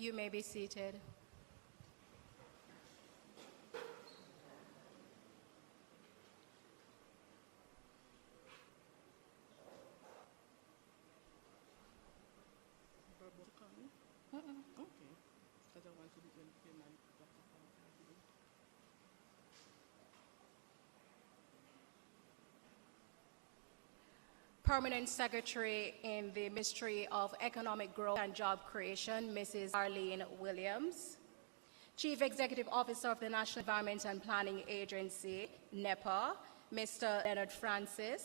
You may be seated. Permanent Secretary in the Ministry of Economic Growth and Job Creation, Mrs. Arlene Williams. Chief Executive Officer of the National Environment and Planning Agency, NEPA, Mr. Leonard Francis.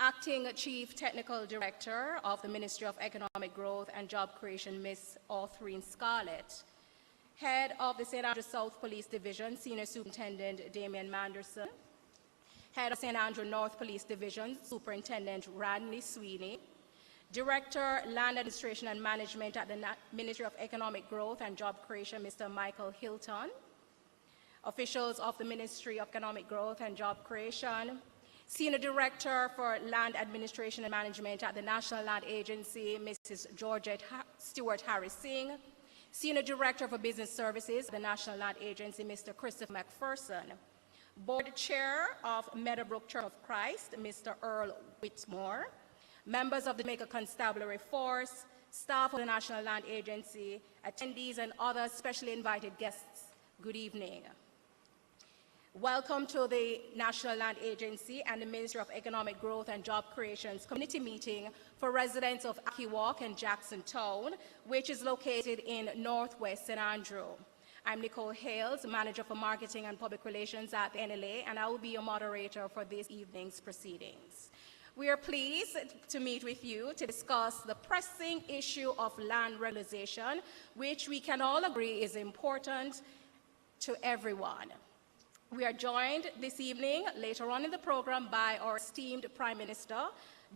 Acting Chief Technical Director of the Ministry of Economic Growth and Job Creation, Ms. Authreen Scarlett. Head of the St. Andrew South Police Division, Senior Superintendent Damian Manderson. Head of St. Andrew North Police Division, Superintendent Randy Sweeney. Director, Land Administration and Management at the Ministry of Economic Growth and Job Creation, Mr. Michael Hilton. Officials of the Ministry of Economic Growth and Job Creation. Senior Director for Land Administration and Management at the National Land Agency, Mrs. Georgette Stewart Harris-Singh. Senior Director for Business Services at the National Land Agency, Mr. Christopher McPherson. Board Chair of Meadowbrook Church of Christ, Mr. Earl Whitmore. Members of the Jamaica Constabulary Force, staff of the National Land Agency, attendees and other specially invited guests, good evening. Welcome to the National Land Agency and the Ministry of Economic Growth and Job Creation's community meeting for residents of Ackee Walk and Jackson Town, which is located in Northwest St. Andrew. I'm Nicole Hales, Manager for Marketing and Public Relations at the NLA, and I will be your moderator for this evening's proceedings. We are pleased to meet with you to discuss the pressing issue of land regularization, which we can all agree is important to everyone. We are joined this evening, later on in the program, by our esteemed Prime Minister,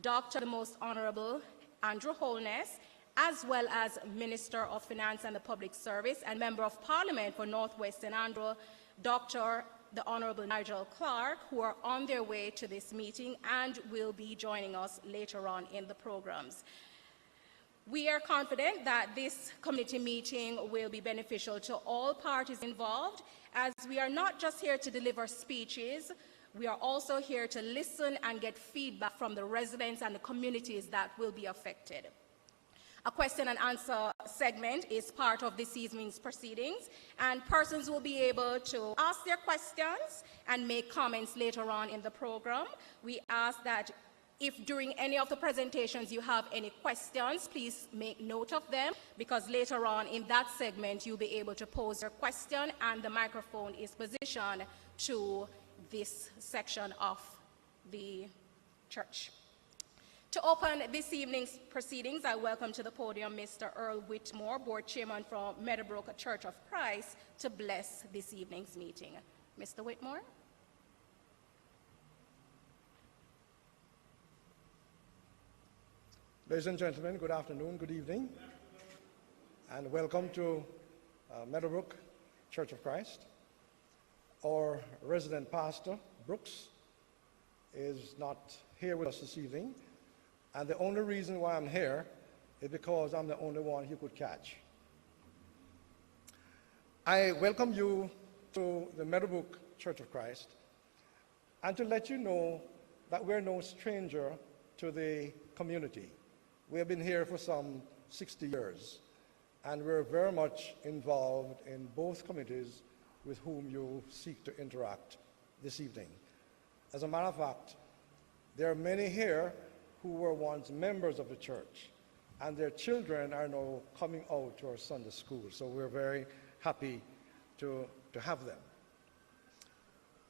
Dr. the Most Honorable Andrew Holness, as well as Minister of Finance and the Public Service and Member of Parliament for Northwest St. Andrew, Dr. the Honorable Nigel Clark, who are on their way to this meeting and will be joining us later on in the programs. We are confident that this community meeting will be beneficial to all parties involved, as we are not just here to deliver speeches, we are also here to listen and get feedback from the residents and the communities that will be affected. A question and answer segment is part of this evening's proceedings, and persons will be able to ask their questions and make comments later on in the program. We ask that if during any of the presentations you have any questions, please make note of them, because later on in that segment you'll be able to pose your question and the microphone is positioned to this section of the church. To open this evening's proceedings, I welcome to the podium Mr. Earl Whitmore, Board Chairman from Meadowbrook Church of Christ, to bless this evening's meeting. Mr. Whitmore. Ladies and gentlemen, good afternoon, good evening, and welcome to Meadowbrook Church of Christ. Our resident pastor, Brooks, is not here with us this evening, and the only reason why I'm here is because I'm the only one he could catch. I welcome you to the Meadowbrook Church of Christ, and to let you know that we're no stranger to the community. We have been here for some 60 years, and we're very much involved in both committees with whom you seek to interact this evening. As a matter of fact, there are many here who were once members of the church, and their children are now coming out to our Sunday school, so we're very happy to have them.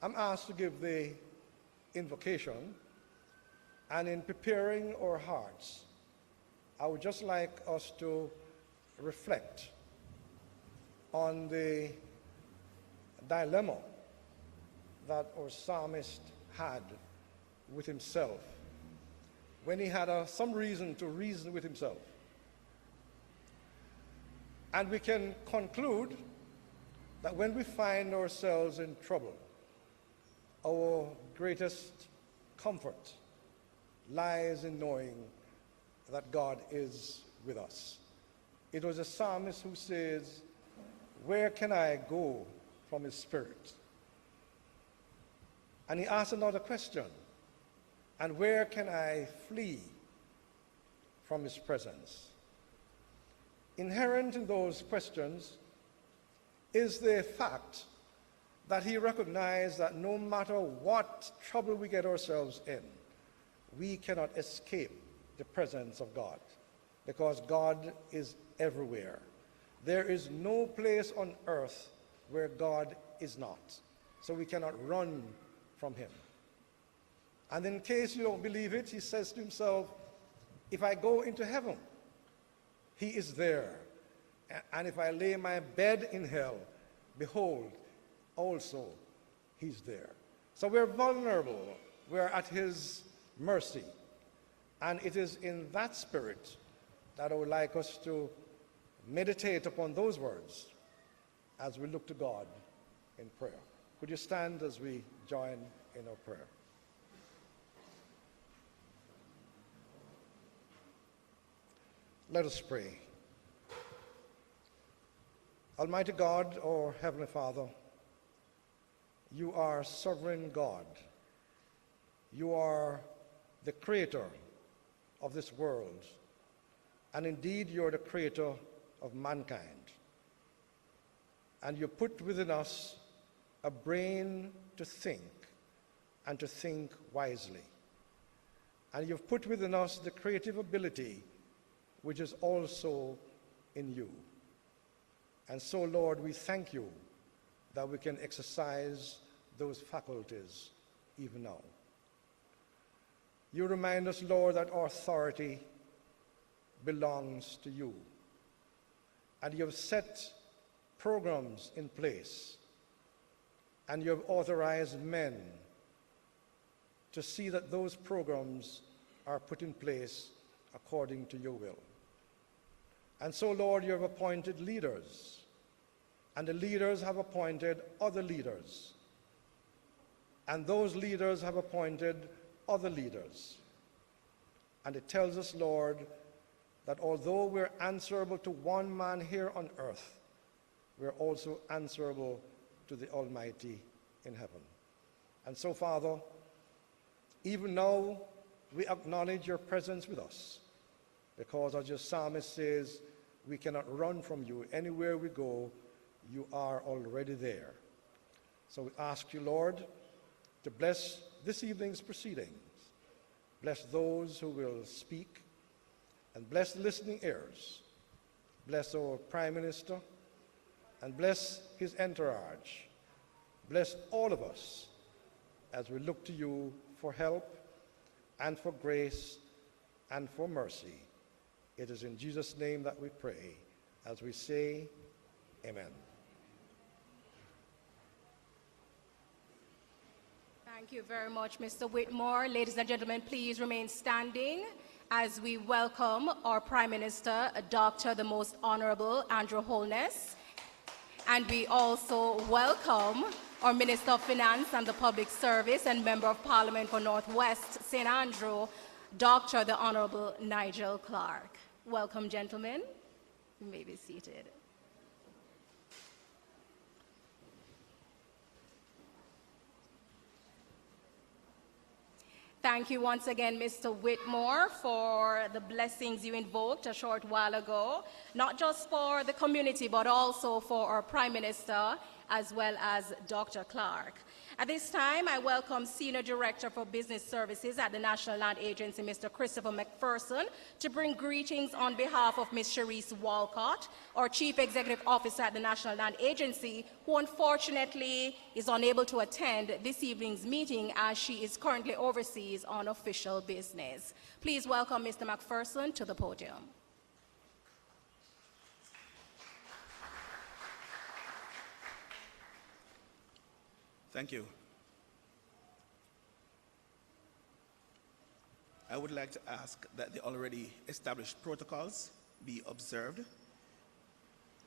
I'm asked to give the invocation, and in preparing our hearts, I would just like us to reflect on the dilemma that our psalmist had with himself when he had some reason to reason with himself. And we can conclude that when we find ourselves in trouble, our greatest comfort lies in knowing that God is with us. It was a psalmist who says, "Where can I go from his spirit?" And he asked another question, "And where can I flee from his presence?" Inherent in those questions is the fact that he recognized that no matter what trouble we get ourselves in, we cannot escape the presence of God, because God is everywhere. There is no place on earth where God is not, so we cannot run from him. And in case you don't believe it, he says to himself, if I go into heaven, he is there. And if I lay my bed in hell, behold, also he's there. So we're vulnerable. We're at his mercy. And it is in that spirit that I would like us to meditate upon those words as we look to God in prayer. Could you stand as we join in our prayer? Let us pray. Almighty God, our Heavenly Father, you are sovereign God. You are the creator of this world, and indeed you are the creator of mankind. And you put within us a brain to think, and to think wisely. And you've put within us the creative ability which is also in you. And so, Lord, we thank you that we can exercise those faculties even now. You remind us, Lord, that our authority belongs to you. And you have set programs in place, and you have authorized men to see that those programs are put in place according to your will. And so, Lord, you have appointed leaders, and the leaders have appointed other leaders, and those leaders have appointed other leaders. And it tells us, Lord, that although we're answerable to one man here on earth, we're also answerable to the Almighty in heaven. And so, Father, even now we acknowledge your presence with us, because as your psalmist says, we cannot run from you. Anywhere we go, you are already there. So we ask you, Lord, to bless this evening's proceedings. Bless those who will speak, and bless the listening ears. Bless our Prime Minister, and bless his entourage. Bless all of us as we look to you for help and for grace and for mercy. It is in Jesus' name that we pray, as we say, amen. Thank you very much, Mr. Whitmore. Ladies and gentlemen, please remain standing as we welcome our Prime Minister, Dr. the Most Honorable Andrew Holness. And we also welcome our Minister of Finance and the Public Service and Member of Parliament for Northwest St. Andrew, Dr. the Honorable Nigel Clark. Welcome, gentlemen. You may be seated. Thank you once again, Mr. Whitmore, for the blessings you invoked a short while ago, not just for the community, but also for our Prime Minister, as well as Dr. Clark. At this time, I welcome Senior Director for Business Services at the National Land Agency, Mr. Christopher McPherson, to bring greetings on behalf of Ms. Sharice Walcott, our Chief Executive Officer at the National Land Agency, who unfortunately is unable to attend this evening's meeting as she is currently overseas on official business. Please welcome Mr. McPherson to the podium. Thank you. I would like to ask that the already established protocols be observed.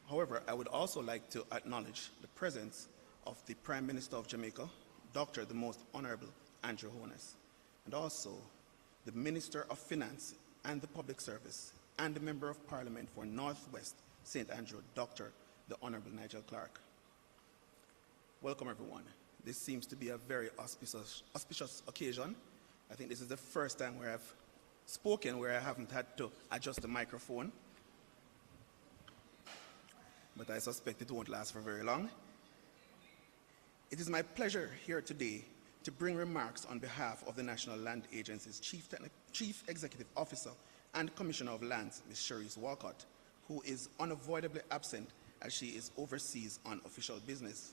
However, I would also like to acknowledge the presence of the Prime Minister of Jamaica, Dr. the Most Honorable Andrew Holness, and also the Minister of Finance and the Public Service, and the Member of Parliament for Northwest St. Andrew, Dr. the Honorable Nigel Clark. Welcome, everyone. This seems to be a very auspicious occasion. I think this is the first time where I've spoken where I haven't had to adjust the microphone, but I suspect it won't last for very long. It is my pleasure here today to bring remarks on behalf of the National Land Agency's Chief Executive Officer and Commissioner of Lands, Ms. Cherise Walcott, who is unavoidably absent as she is overseas on official business.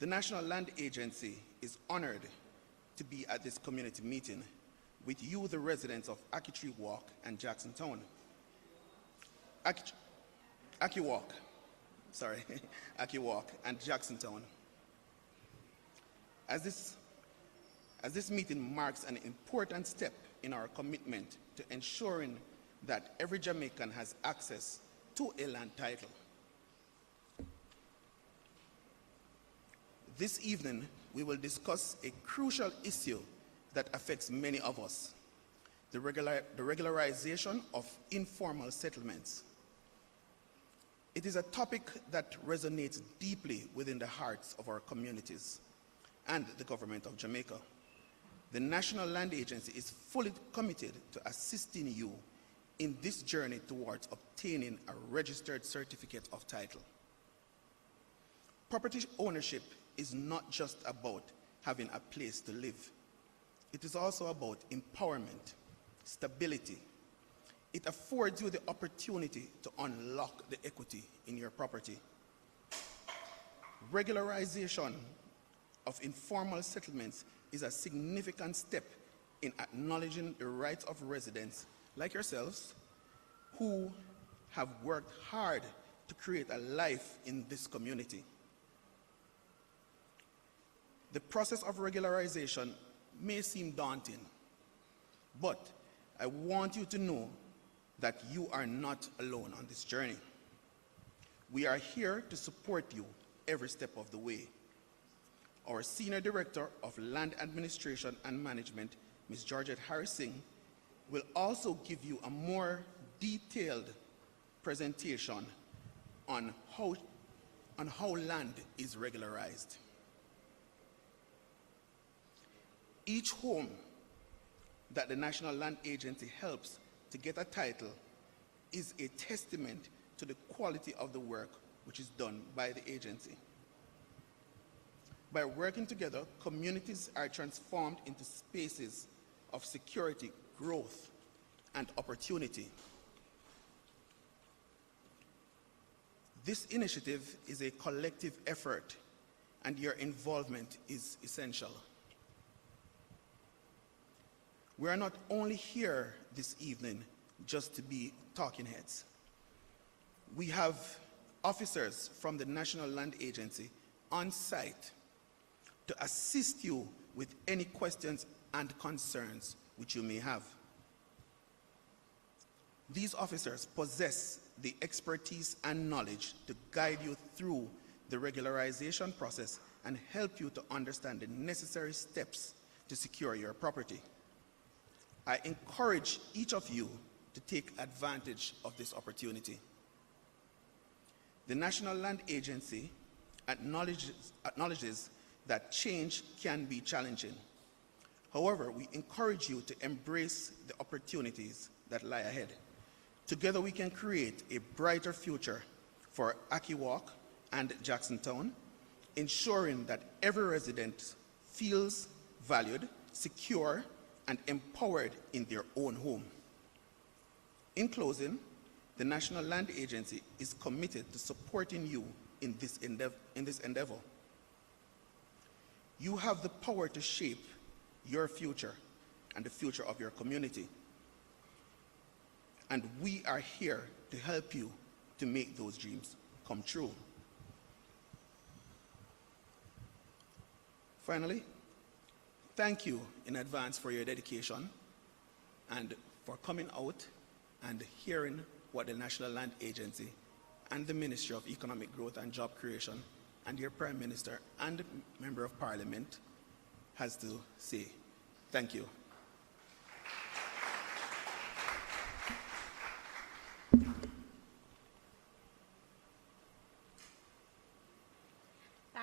The National Land Agency is honored to be at this community meeting with you, the residents of Ackee Walk and Jackson Town. Ackee Walk and Jackson Town. As this meeting marks an important step in our commitment to ensuring that every Jamaican has access to a land title. This evening, we will discuss a crucial issue that affects many of us, the regularization of informal settlements. It is a topic that resonates deeply within the hearts of our communities and the government of Jamaica. The National Land Agency is fully committed to assisting you in this journey towards obtaining a registered certificate of title. Property ownership is not just about having a place to live. It is also about empowerment, stability. It affords you the opportunity to unlock the equity in your property. Regularization of informal settlements is a significant step in acknowledging the rights of residents like yourselves who have worked hard to create a life in this community. The process of regularization may seem daunting, but I want you to know that you are not alone on this journey. We are here to support you every step of the way. Our Senior Director of Land Administration and Management, Ms. Georgette Harris-Singh, will also give you a more detailed presentation on how land is regularized. Each home that the National Land Agency helps to get a title is a testament to the quality of the work which is done by the agency. By working together, communities are transformed into spaces of security, growth, and opportunity. This initiative is a collective effort, and your involvement is essential. We are not only here this evening just to be talking heads. We have officers from the National Land Agency on site to assist you with any questions and concerns which you may have. These officers possess the expertise and knowledge to guide you through the regularization process and help you to understand the necessary steps to secure your property. I encourage each of you to take advantage of this opportunity. The National Land Agency acknowledges that change can be challenging. However, we encourage you to embrace the opportunities that lie ahead. Together we can create a brighter future for Ackee Walk and Jackson Town, ensuring that every resident feels valued, secure, and empowered in their own home. In closing, the National Land Agency is committed to supporting you in this endeavor. You have the power to shape your future and the future of your community. And we are here to help you to make those dreams come true. Finally, thank you in advance for your dedication and for coming out and hearing what the National Land Agency and the Ministry of Economic Growth and Job Creation and your Prime Minister and Member of Parliament has to say. Thank you.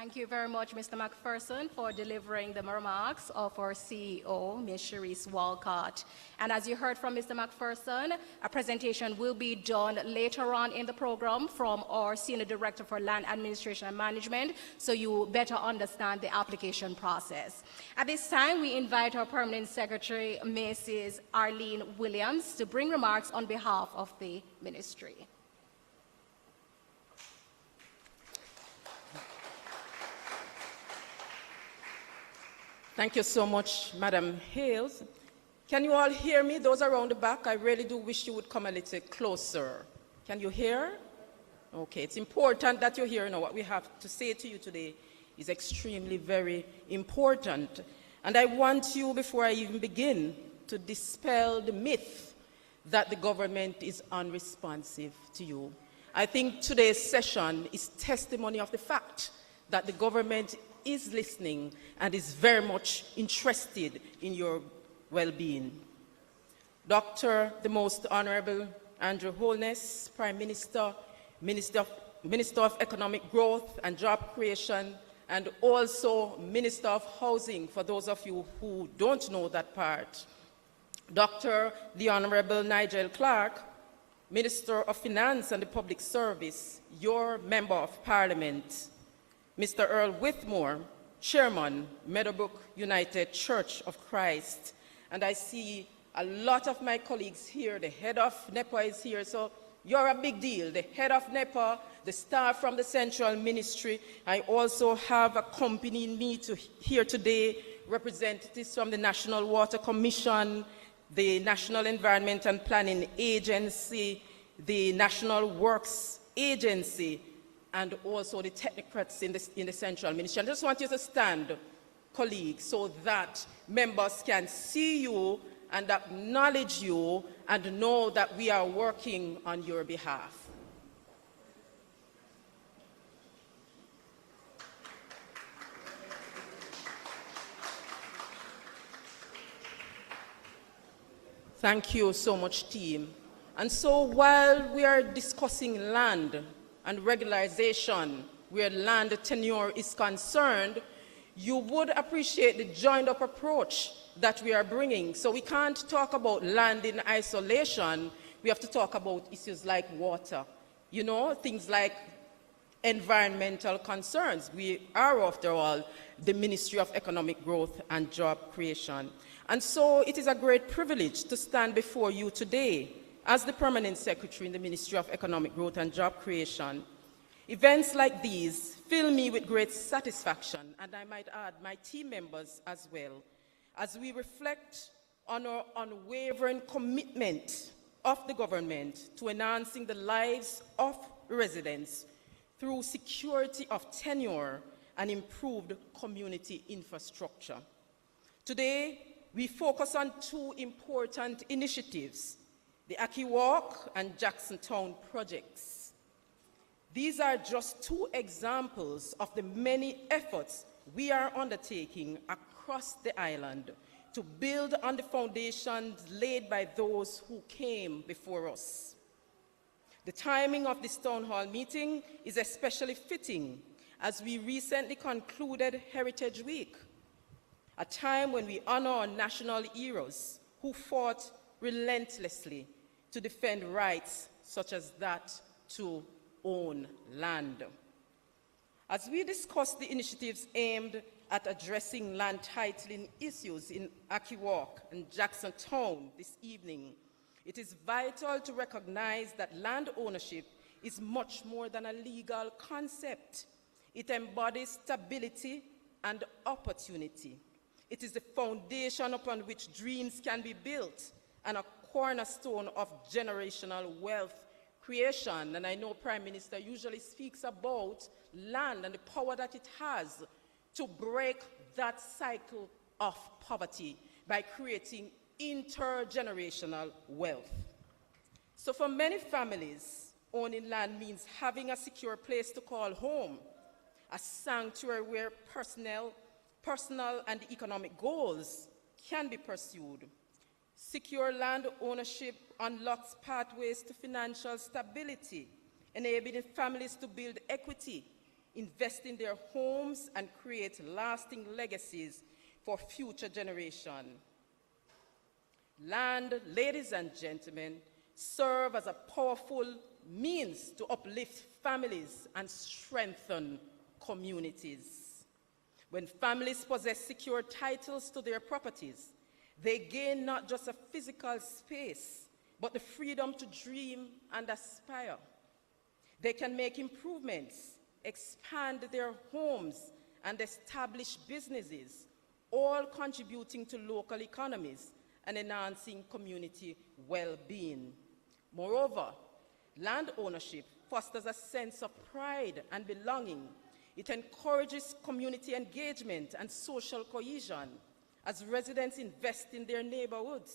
Thank you very much, Mr. McPherson, for delivering the remarks of our CEO, Ms. Sharice Walcott. And as you heard from Mr. McPherson, a presentation will be done later on in the program from our Senior Director for Land Administration and Management, so you better understand the application process. At this time, we invite our Permanent Secretary, Mrs. Arlene Williams, to bring remarks on behalf of the Ministry. Thank you so much, Madam Hales. Can you all hear me? Those around the back, I really do wish you would come a little closer. Can you hear? Okay, it's important that you hear. What we have to say to you today is extremely very important. And I want you, before I even begin, to dispel the myth that the government is unresponsive to you. I think today's session is testimony of the fact that the government is listening and is very much interested in your well-being. Dr. the Most Honorable Andrew Holness, Prime Minister, Minister of Economic Growth and Job Creation, and also Minister of Housing, for those of you who don't know that part. Dr. the Honorable Nigel Clark, Minister of Finance and the Public Service, your Member of Parliament. Mr. Earl Whitmore, Chairman, Meadowbrook United Church of Christ. And I see a lot of my colleagues here. The head of NEPA is here, so you're a big deal. The head of NEPA, the staff from the Central Ministry. I also have accompanying me here today representatives from the National Water Commission, the National Environment and Planning Agency, the National Works Agency, and also the technocrats in the Central Ministry. I just want you to stand, colleagues, so that members can see you and acknowledge you and know that we are working on your behalf. Thank you so much, team. And so while we are discussing land and regularization, where land tenure is concerned, you would appreciate the joined-up approach that we are bringing. So we can't talk about land in isolation. We have to talk about issues like water, things like environmental concerns. We are, after all, the Ministry of Economic Growth and Job Creation. And so it is a great privilege to stand before you today as the Permanent Secretary in the Ministry of Economic Growth and Job Creation. Events like these fill me with great satisfaction, and I might add my team members as well, as we reflect on our unwavering commitment of the government to enhancing the lives of residents through security of tenure and improved community infrastructure. Today, we focus on two important initiatives: the Ackee Walk and Jacksontown projects. These are just two examples of the many efforts we are undertaking across the island to build on the foundations laid by those who came before us. The timing of this town hall meeting is especially fitting as we recently concluded Heritage Week, a time when we honor our national heroes who fought relentlessly to defend rights such as that to own land. As we discuss the initiatives aimed at addressing land titling issues in Ackee Walk and Jacksontown this evening, it is vital to recognize that land ownership is much more than a legal concept. It embodies stability and opportunity. It is the foundation upon which dreams can be built and a cornerstone of generational wealth creation. And I know Prime Minister usually speaks about land and the power that it has to break that cycle of poverty by creating intergenerational wealth. So for many families, owning land means having a secure place to call home, a sanctuary where personal and economic goals can be pursued. Secure land ownership unlocks pathways to financial stability, enabling families to build equity invest in their homes, and create lasting legacies for future generations. Land, ladies and gentlemen, serve as a powerful means to uplift families and strengthen communities. When families possess secure titles to their properties, they gain not just a physical space, but the freedom to dream and aspire. They can make improvements, expand their homes, and establish businesses, all contributing to local economies and enhancing community well-being. Moreover, land ownership fosters a sense of pride and belonging. It encourages community engagement and social cohesion as residents invest in their neighborhoods,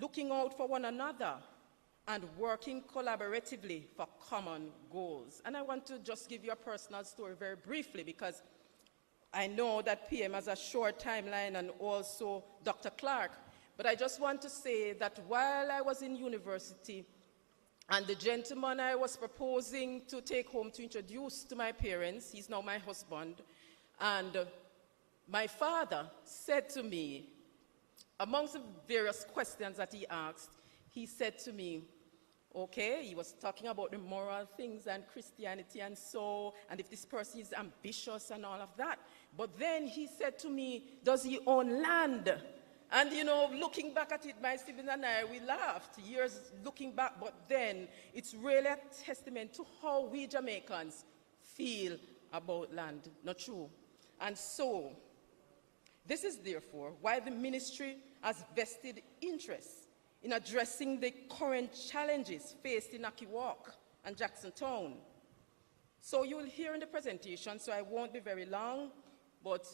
looking out for one another and working collaboratively for common goals. And I want to just give you a personal story very briefly, because I know that PM has a short timeline, and also Dr. Clark. But I just want to say that while I was in university, and the gentleman I was proposing to take home to introduce to my parents, he's now my husband, and my father said to me, amongst the various questions that he asked, he said to me, okay, he was talking about the moral things and Christianity and so, and if this person is ambitious and all of that. But then he said to me, does he own land? And you know, looking back at it, my siblings and I, we laughed years looking back, but then it's really a testament to how we Jamaicans feel about land, not true? And so, this is therefore why the ministry has vested interest in addressing the current challenges faced in Ackee Walk and Jackson Town. So you will hear in the presentation, so I won't be very long, but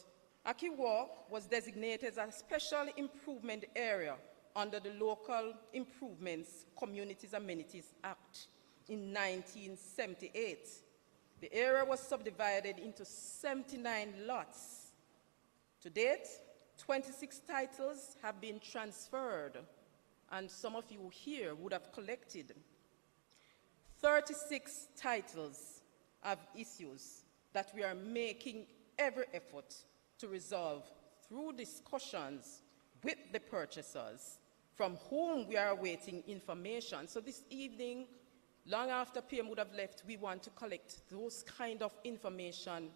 Ackee Walk was designated as a special improvement area under the Local Improvements Communities Amenities Act in 1978. The area was subdivided into 79 lots. To date, 26 titles have been transferred, and some of you here would have collected. 36 titles have issues that we are making every effort to resolve through discussions with the purchasers, from whom we are awaiting information. So this evening, long after PM would have left, we want to collect those kind of information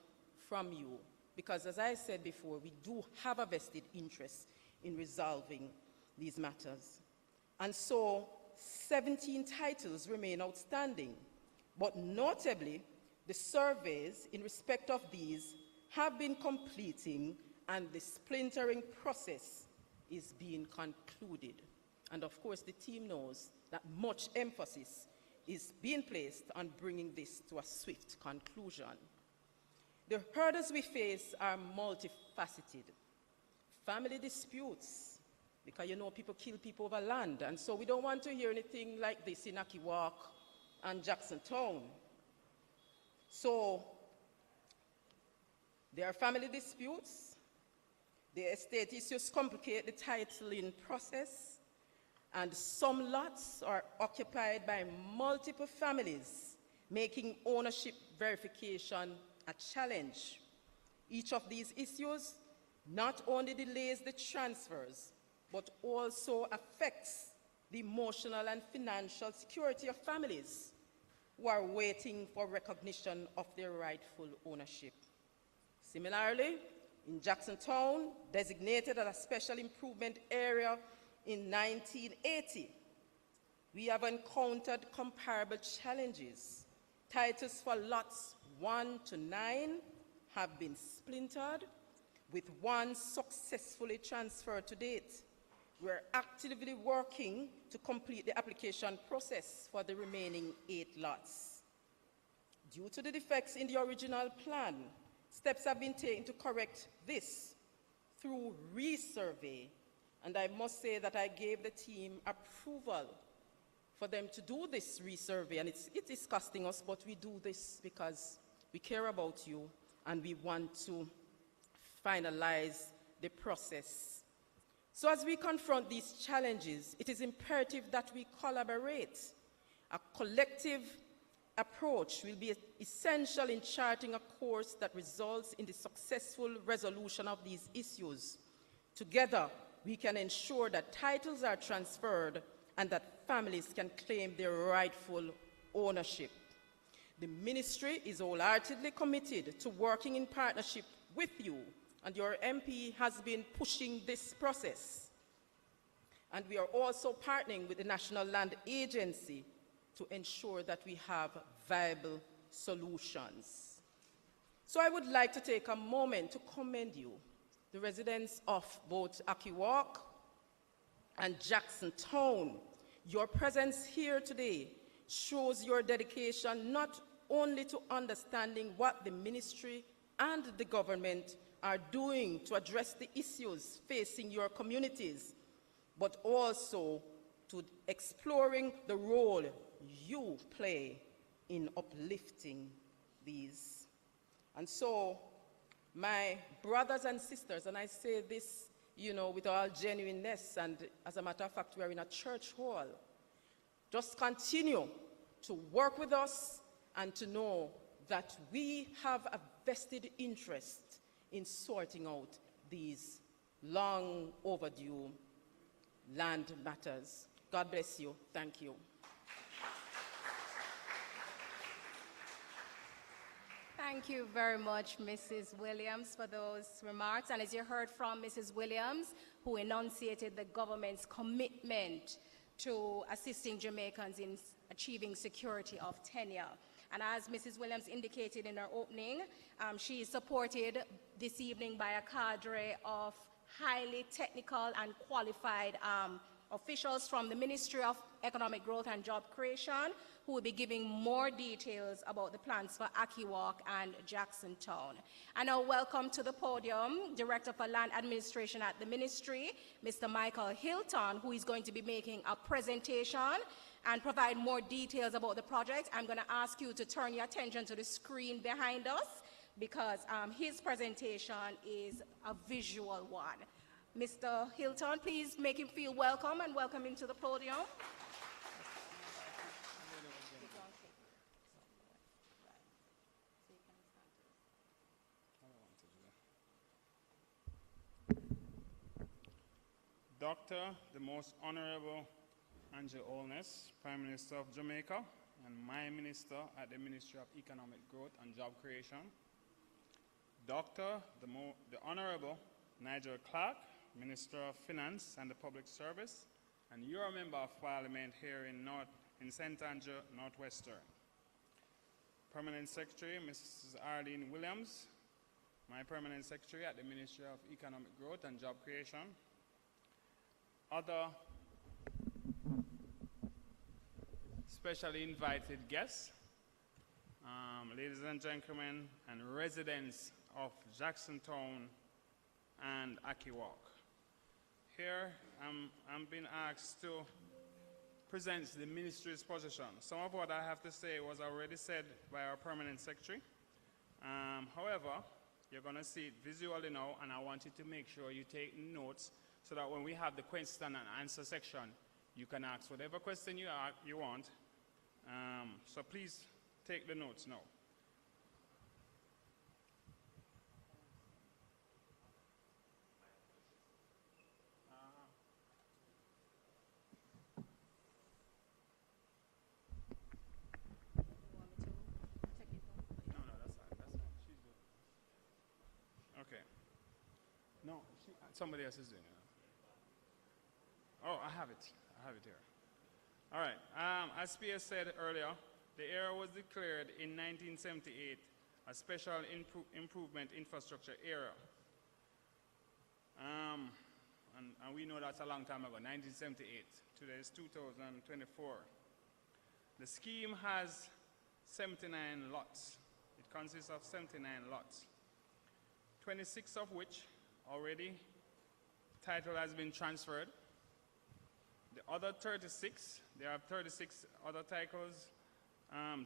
from you, because as I said before, we do have a vested interest in resolving these matters. And so 17 titles remain outstanding, but notably, the surveys in respect of these have been completing, and the splintering process is being concluded. And of course, the team knows that much emphasis is being placed on bringing this to a swift conclusion. The hurdles we face are multifaceted. Family disputes, because you know people kill people over land, and so we don't want to hear anything like this in Ackee Walk and Jackson Town. So there are family disputes. The estate issues complicate the titling process, and some lots are occupied by multiple families, making ownership verification a challenge. Each of these issues not only delays the transfers, but also affects the emotional and financial security of families who are waiting for recognition of their rightful ownership. Similarly, in Jackson Town, designated as a special improvement area in 1980, we have encountered comparable challenges. Titles for lots 1 to 9 have been splintered, with one successfully transferred to date. We're actively working to complete the application process for the remaining 8 lots. Due to the defects in the original plan, steps have been taken to correct this through resurvey, and I must say that I gave the team approval for them to do this resurvey, and it is costing us, but we do this because we care about you and we want to finalize the process. So as we confront these challenges, it is imperative that we collaborate. A collective approach will be essential in charting a course that results in the successful resolution of these issues. Together, we can ensure that titles are transferred and that families can claim their rightful ownership. The ministry is wholeheartedly committed to working in partnership with you, and your MP has been pushing this process. And we are also partnering with the National Land Agency to ensure that we have viable solutions. So I would like to take a moment to commend you, the residents of both Ackee and Jackson Town. Your presence here today shows your dedication not only to understanding what the ministry and the government are doing to address the issues facing your communities, but also to exploring the role you play in uplifting these. And so, my brothers and sisters, and I say this, with all genuineness, and as a matter of fact, we are in a church hall, just continue to work with us and to know that we have a vested interest in sorting out these long overdue land matters. God bless you. Thank you. Thank you very much, Mrs. Williams, for those remarks. And as you heard from Mrs. Williams, who enunciated the government's commitment to assisting Jamaicans in achieving security of tenure. And as Mrs. Williams indicated in her opening, she is supported this evening by a cadre of highly technical and qualified officials from the Ministry of Economic Growth and Job Creation, who will be giving more details about the plans for Ackee and Jackson Town. I now welcome to the podium Director for Land Administration at the Ministry, Mr. Michael Hilton, who is going to be making a presentation and provide more details about the project. I'm going to ask you to turn your attention to the screen behind us because his presentation is a visual one. Mr. Hilton, please make him feel welcome and welcome him to the podium. Dr. the Most Honorable Holness, Prime Minister of Jamaica, and my Minister at the Ministry of Economic Growth and Job Creation, Dr. the Honorable Nigel Clark, Minister of Finance and the Public Service, and you're a Member of Parliament here in St. Andrew, Northwestern. Permanent Secretary, Mrs. Arlene Williams, my Permanent Secretary at the Ministry of Economic Growth and Job Creation, other specially invited guests, ladies and gentlemen, and residents of Jackson Town and Ackee. Here, I'm being asked to present the ministry's position. Some of what I have to say was already said by our Permanent Secretary. However, you're going to see it visually now, and I want you to make sure you take notes so that when we have the question and answer section, you can ask whatever question you want. So please take the notes now. Okay. No, somebody else is doing it. Oh, I have it here. All right. As Pierre said earlier, the area was declared in 1978 a special improvement infrastructure area. And we know that's a long time ago, 1978. Today is 2024. The scheme has 79 lots. It consists of 79 lots, 26 of which already title has been transferred. The other 36, there are 36 other titles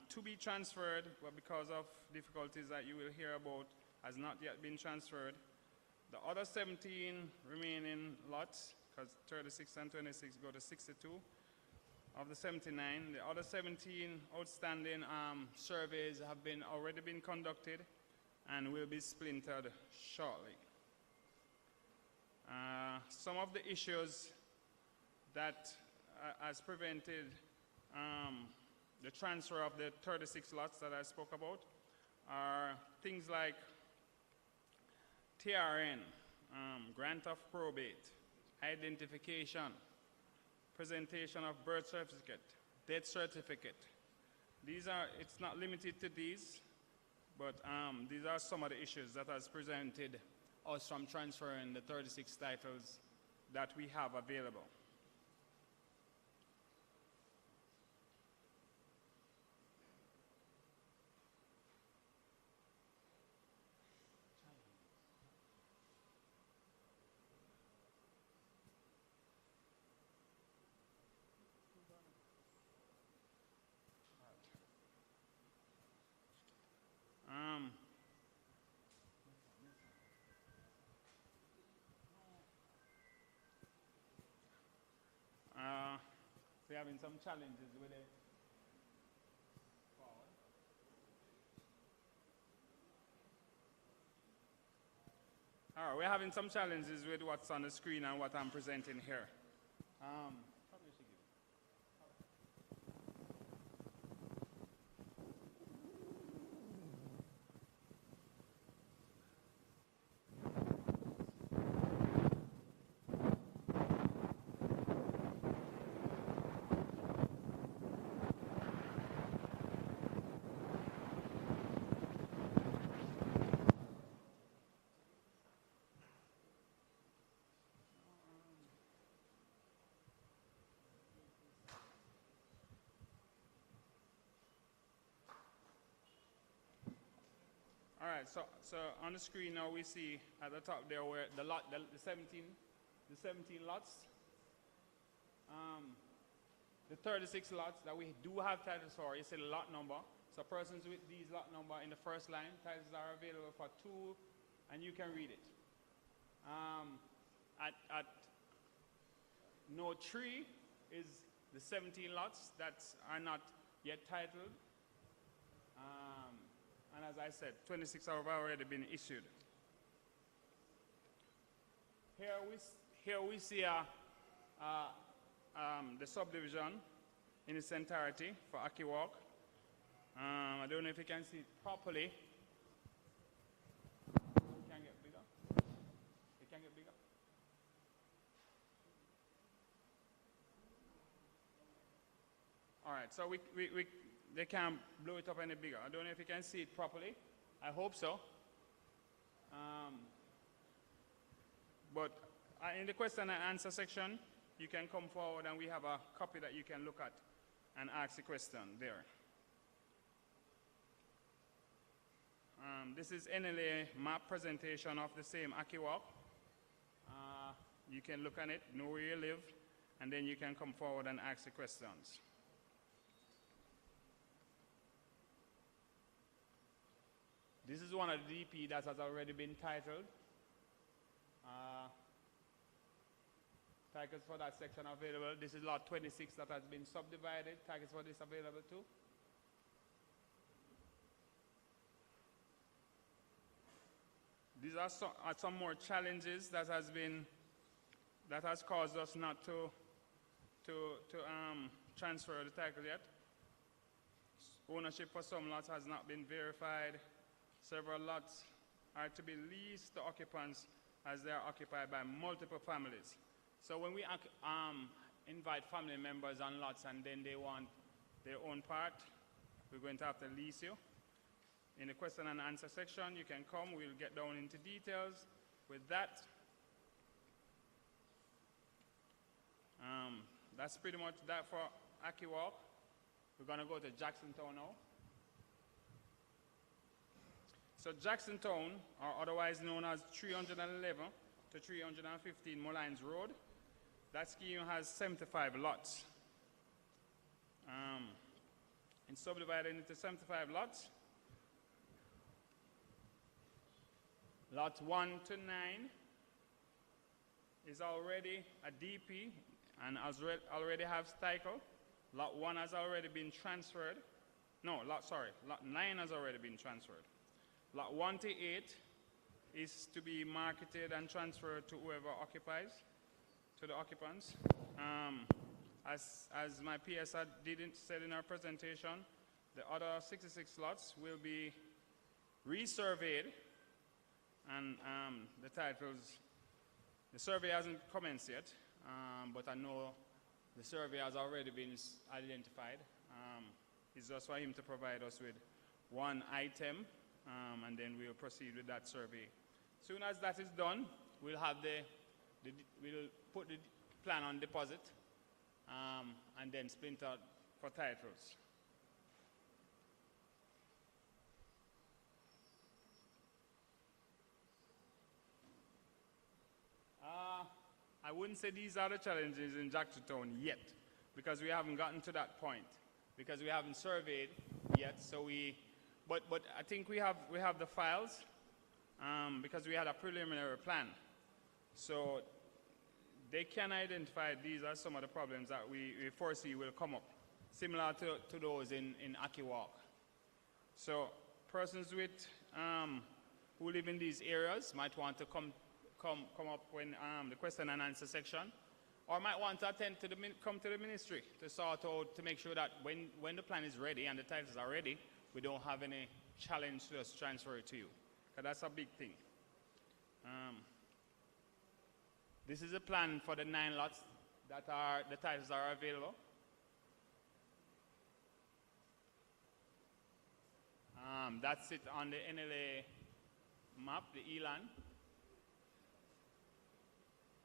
to be transferred, but because of difficulties that you will hear about, has not yet been transferred. The other 17 remaining lots, because 36 and 26 go to 62, of the 79. The other 17 outstanding surveys have already been conducted and will be splintered shortly. Some of the issues that has prevented the transfer of the 36 lots that I spoke about are things like TRN, grant of probate, identification, presentation of birth certificate, death certificate. It's not limited to these, but these are some of the issues that has prevented us from transferring the 36 titles that we have available. We're having some challenges with it. All right, we're having some challenges with what's on the screen and what I'm presenting here. All right, so on the screen now we see at the top there where the 17 lots, the 36 lots that we do have titles for. You see the lot number. So persons with these lot number in the first line, titles are available for 2, and you can read it. At note 3 is the 17 lots that are not yet titled. And as I said, 26 have already been issued. Here we see the subdivision in its entirety for Ackee Walk. I don't know if you can see it properly. It can get bigger. It can get bigger. All right, so they can't blow it up any bigger. I don't know if you can see it properly. I hope so. But in the question and answer section, you can come forward and we have a copy that you can look at and ask the question there. This is NLA map presentation of the same Ackee Walk. You can look at it, know where you live, and then you can come forward and ask the questions. This is one of the DP that has already been titled. Titles for that section are available. This is lot 26 that has been subdivided. Titles for this available too. These are some more challenges that has caused us not to transfer the title yet. Ownership for some lots has not been verified. Several lots are to be leased to occupants as they are occupied by multiple families. So when we invite family members on lots and then they want their own part, we're going to have to lease you. In the question and answer section, you can come, we'll get down into details with that. That's pretty much that for Ackee Walk. We're going to go to Jacksontown now. So Jacksontown, or otherwise known as 311 to 315 Mullines Road, that scheme has 75 lots. And subdivided into 75 lots. Lots 1 to 9 is already a DP and already have title. Lot 1 has already been transferred. No, lot 9 has already been transferred. Lot 1 to 8 is to be marketed and transferred to whoever occupies, to the occupants. As my PS said in our presentation, the other 66 lots will be resurveyed, and the titles, the survey hasn't commenced yet, but I know the survey has already been identified. It's just for him to provide us with one item, and then we'll proceed with that survey. As soon as that is done, we'll have we'll put the plan on deposit, and then splinter for titles. I wouldn't say these are the challenges in Jacksontown yet, because we haven't gotten to that point, because we haven't surveyed yet. So but I think we have the files, because we had a preliminary plan. So they can identify these are some of the problems that we foresee will come up, similar to those in Ackee Walk. So persons with who live in these areas might want to come up when the question and answer section, or might want to come to the ministry to sort out, to make sure that when the plan is ready and the titles are ready, we don't have any challenge to just transfer it to you, because that's a big thing. This is a plan for the 9 lots that the titles are available. That's it on the NLA map, the ELAN.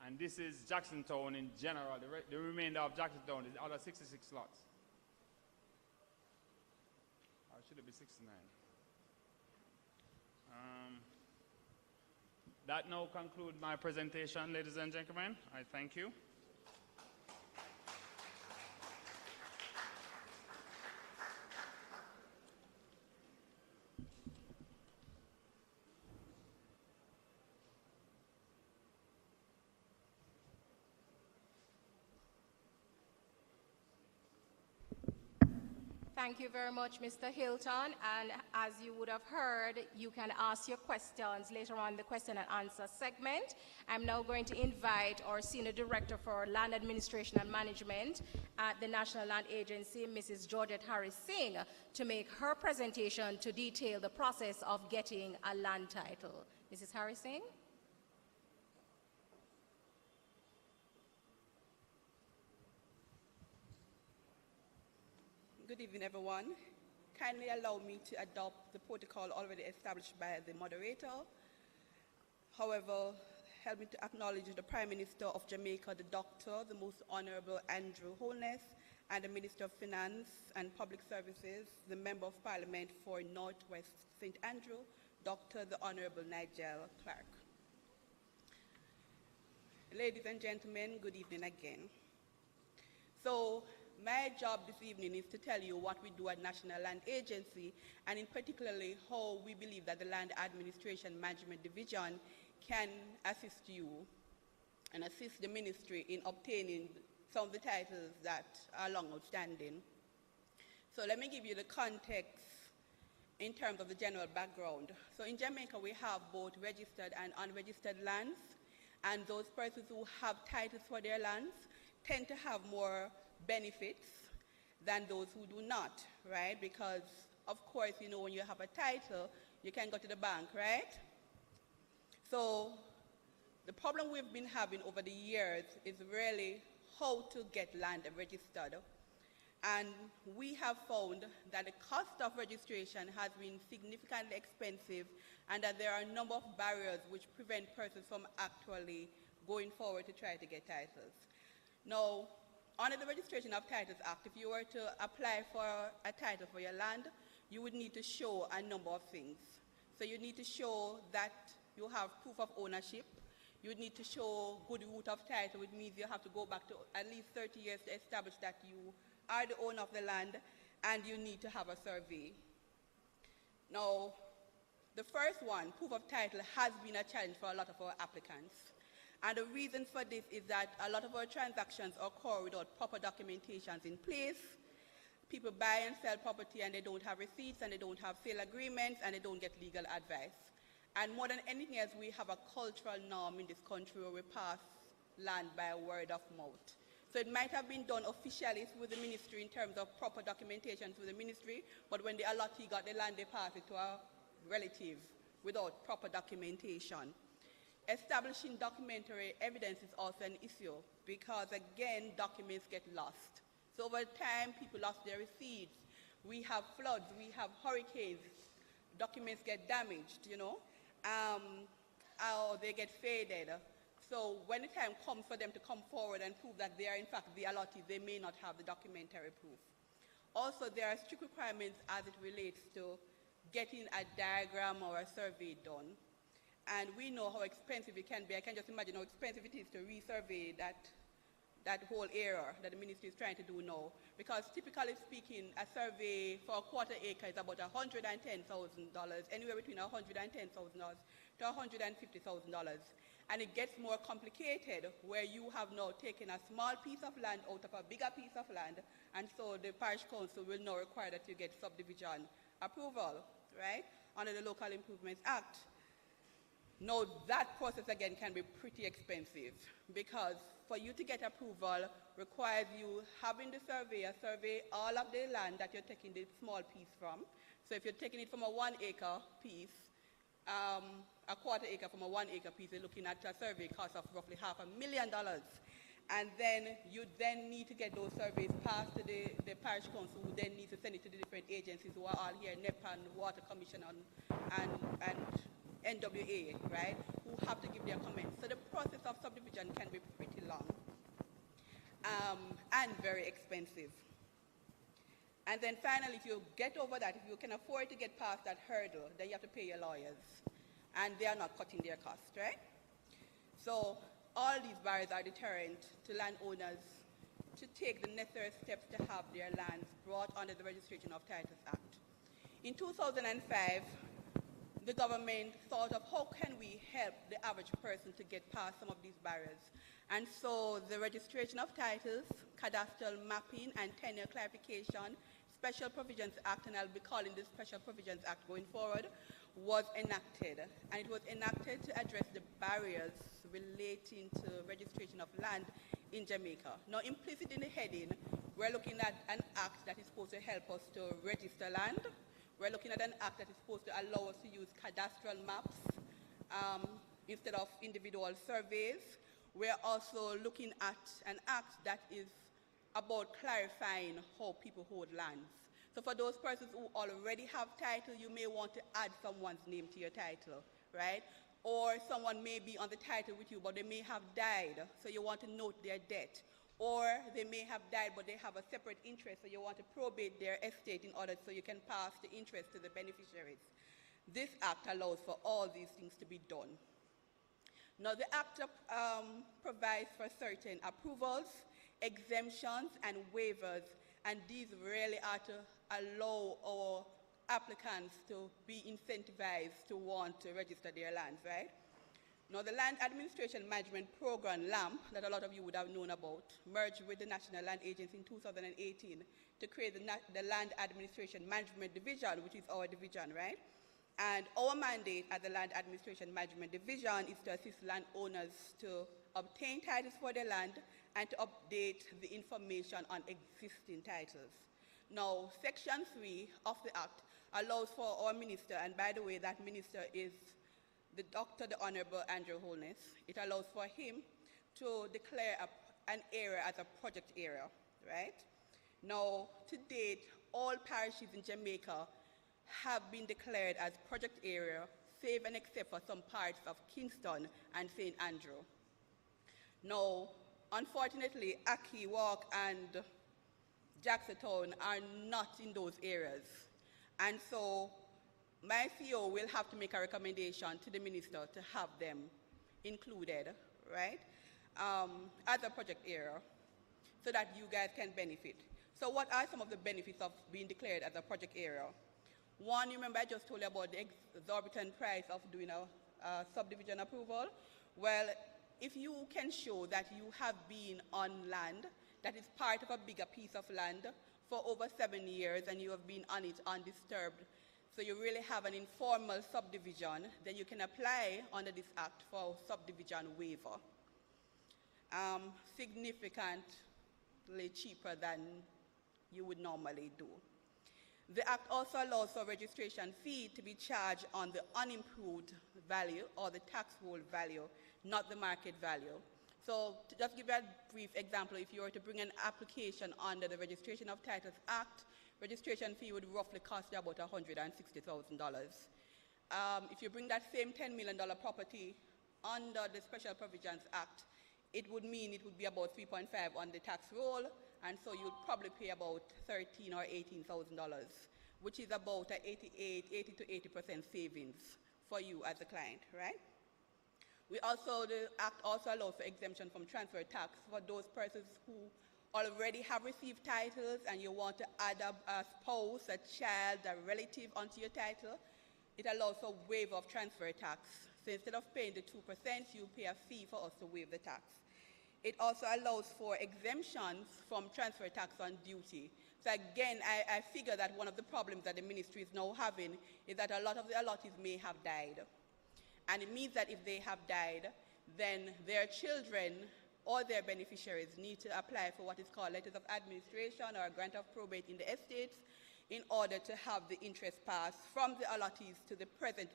And this is Jacksontown in general. The remainder of Jacksontown is the other 66 lots. Or should it be 69? That now concludes my presentation, ladies and gentlemen. I thank you. Thank you very much, Mr. Hilton. And as you would have heard, you can ask your questions later on in the question and answer segment. I'm now going to invite our Senior Director for Land Administration and Management at the National Land Agency, Mrs. Georgette Harris Singh, to make her presentation to detail the process of getting a land title. Mrs. Harris Singh? Good evening, everyone. Kindly allow me to adopt the protocol already established by the moderator. However, help me to acknowledge the Prime Minister of Jamaica, the Doctor, the Most Honorable Andrew Holness, and the Minister of Finance and Public Services, the Member of Parliament for Northwest St. Andrew, Dr. the Honorable Nigel Clark. Ladies and gentlemen, good evening again. So, my job this evening is to tell you what we do at National Land Agency, and in particularly how we believe that the Land Administration Management Division can assist you and assist the ministry in obtaining some of the titles that are long outstanding. So let me give you the context in terms of the general background. So in Jamaica, we have both registered and unregistered lands, and those persons who have titles for their lands tend to have more benefits than those who do not, right? Because, of course, you know, when you have a title, you can go to the bank, right? So the problem we've been having over the years is really how to get land registered. And we have found that the cost of registration has been significantly expensive, and that there are a number of barriers which prevent persons from actually going forward to try to get titles. Now, under the Registration of Titles Act, if you were to apply for a title for your land, you would need to show a number of things. So you need to show that you have proof of ownership. You would need to show good root of title, which means you have to go back to at least 30 years to establish that you are the owner of the land, and you need to have a survey. Now, the first one, proof of title, has been a challenge for a lot of our applicants. And the reason for this is that a lot of our transactions occur without proper documentations in place. People buy and sell property and they don't have receipts and they don't have sale agreements and they don't get legal advice. And more than anything else, we have a cultural norm in this country where we pass land by word of mouth. So it might have been done officially through the ministry in terms of proper documentation through the ministry, but when the allottee got the land, they passed it to a relative without proper documentation. Establishing documentary evidence is also an issue because, again, documents get lost. So over time, people lost their receipts. We have floods, we have hurricanes, documents get damaged, or they get faded. So when the time comes for them to come forward and prove that they are in fact the allottees, they may not have the documentary proof. Also, there are strict requirements as it relates to getting a diagram or a survey done. And we know how expensive it can be. I can just imagine how expensive it is to resurvey that whole area that the ministry is trying to do now. Because typically speaking, a survey for a quarter acre is about $110,000, anywhere between $110,000 to $150,000. And it gets more complicated where you have now taken a small piece of land out of a bigger piece of land, and so the parish council will now require that you get subdivision approval, right, under the Local Improvements Act. Now, that process, again, can be pretty expensive because for you to get approval requires you having the surveyor survey all of the land that you're taking the small piece from. So if you're taking it from a 1 acre piece, a quarter acre from a 1 acre piece, you're looking at a survey cost of roughly $500,000. And then you then need to get those surveys passed to the parish council, who then needs to send it to the different agencies who are all here, NEPA, Water Commission, and NWA, right, who have to give their comments. So the process of subdivision can be pretty long and very expensive. And then finally, if you get over that, if you can afford to get past that hurdle, then you have to pay your lawyers. And they are not cutting their costs, right? So all these barriers are deterrent to landowners to take the necessary steps to have their lands brought under the Registration of Titles Act. In 2005, the government thought of how can we help the average person to get past some of these barriers. And so the Registration of Titles, Cadastral Mapping, and Tenure Clarification Special Provisions Act, and I'll be calling this Special Provisions Act going forward, was enacted. And it was enacted to address the barriers relating to registration of land in Jamaica. Now, implicit in the heading, we're looking at an act that is supposed to help us to register land. We're looking at an act that is supposed to allow us to use cadastral maps instead of individual surveys. We're also looking at an act that is about clarifying how people hold lands. So for those persons who already have title, you may want to add someone's name to your title, right? Or someone may be on the title with you, but they may have died, so you want to note their debt. Or they may have died, but they have a separate interest, so you want to probate their estate in order so you can pass the interest to the beneficiaries. This act allows for all these things to be done. Now, the act provides for certain approvals, exemptions, and waivers, and these really are to allow our applicants to be incentivized to want to register their lands, right? Now, the Land Administration Management Program, LAMP, that a lot of you would have known about, merged with the National Land Agency in 2018 to create the Land Administration Management Division, which is our division, right? And our mandate at the Land Administration Management Division is to assist landowners to obtain titles for their land and to update the information on existing titles. Now, Section 3 of the Act allows for our minister, and by the way, that minister is the Dr. the Honorable Andrew Holness. It allows for him to declare an area as a project area, right? Now, to date, all parishes in Jamaica have been declared as project area, save and except for some parts of Kingston and St. Andrew. Now, unfortunately, Ackee, Walk, and Jacksontown are not in those areas. And so my CEO will have to make a recommendation to the minister to have them included, right, as a project area so that you guys can benefit. So what are some of the benefits of being declared as a project area? One, you remember I just told you about the exorbitant price of doing a subdivision approval. Well, if you can show that you have been on land that is part of a bigger piece of land for over 7 years and you have been on it undisturbed, so you really have an informal subdivision, then you can apply under this act for subdivision waiver. Significantly cheaper than you would normally do. The act also allows for registration fee to be charged on the unimproved value or the tax roll value, not the market value. So to just give you a brief example, if you were to bring an application under the Registration of Titles Act, registration fee would roughly cost you about $160,000. If you bring that same $10 million property under the Special Provisions Act, it would mean it would be about 3.5 on the tax roll, and so you'd probably pay about $13,000 or $18,000, which is about an 80 to 80% savings for you as a client, right? The act also allows for exemption from transfer tax for those persons who already have received titles and you want to add a spouse, a child, a relative onto your title. It allows for waiver of transfer tax. So instead of paying the 2%, you pay a fee for us to waive the tax. It also allows for exemptions from transfer tax on duty. So again, I figure that one of the problems that the ministry is now having is that a lot of the allottees may have died. And it means that if they have died, then their children or their beneficiaries need to apply for what is called letters of administration or a grant of probate in the estates in order to have the interest passed from the allottees to the present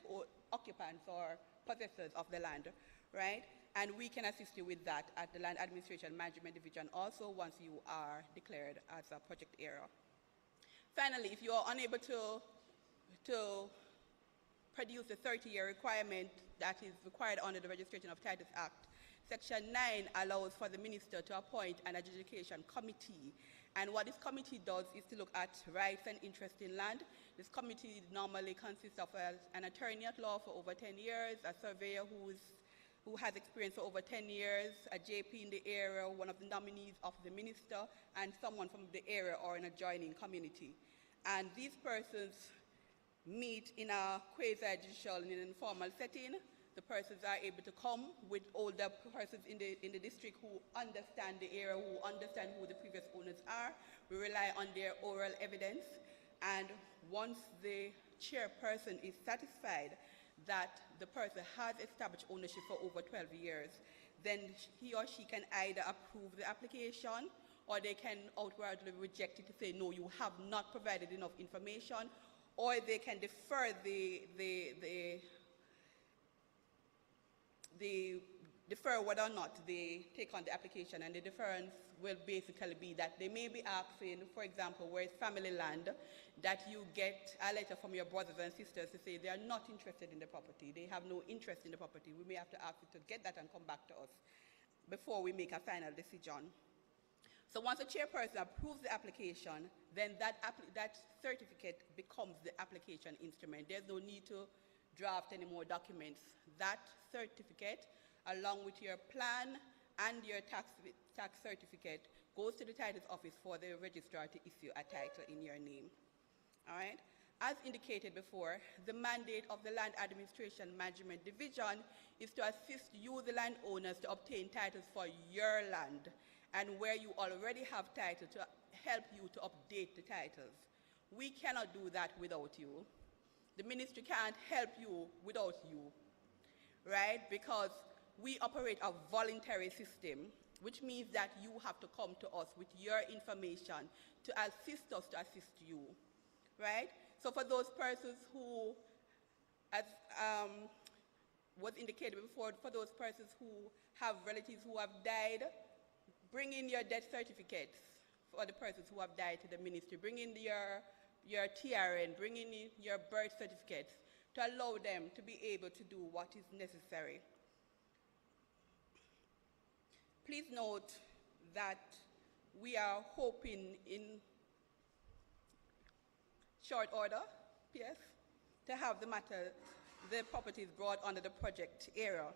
occupants or possessors of the land, right? And we can assist you with that at the Land Administration Management Division also once you are declared as a project area. Finally, if you are unable to produce the 30-year requirement that is required under the Registration of Titles Act, Section 9 allows for the minister to appoint an adjudication committee. And what this committee does is to look at rights and interest in land. This committee normally consists of an attorney at law for over 10 years, a surveyor who has experience for over 10 years, a JP in the area, one of the nominees of the minister, and someone from the area or an adjoining community. And these persons meet in a quasi-judicial, in an informal setting. The persons are able to come with older persons in the district who understand the area, who understand who the previous owners are. We rely on their oral evidence. And once the chairperson is satisfied that the person has established ownership for over 12 years, then he or she can either approve the application or they can outwardly reject it to say, no, you have not provided enough information, or they can defer defer whether or not they take on the application, and the deference will basically be that they may be asking, for example, where it's family land, that you get a letter from your brothers and sisters to say they are not interested in the property, they have no interest in the property. We may have to ask you to get that and come back to us before we make a final decision. So once the chairperson approves the application, then that certificate becomes the application instrument. There's no need to draft any more documents. That certificate, along with your plan and your tax certificate, goes to the titles office for the registrar to issue a title in your name. All right? As indicated before, the mandate of the Land Administration Management Division is to assist you, the landowners, to obtain titles for your land, and where you already have title, to help you to update the titles. We cannot do that without you. The ministry can't help you without you, right? Because we operate a voluntary system, which means that you have to come to us with your information to assist us to assist you, right? So for those persons who, as was indicated before, for those persons who have relatives who have died, bring in your death certificates for the persons who have died to the ministry. Bring in your TRN, bring in your birth certificates to allow them to be able to do what is necessary. Please note that we are hoping in short order, PS, to have the properties brought under the project area.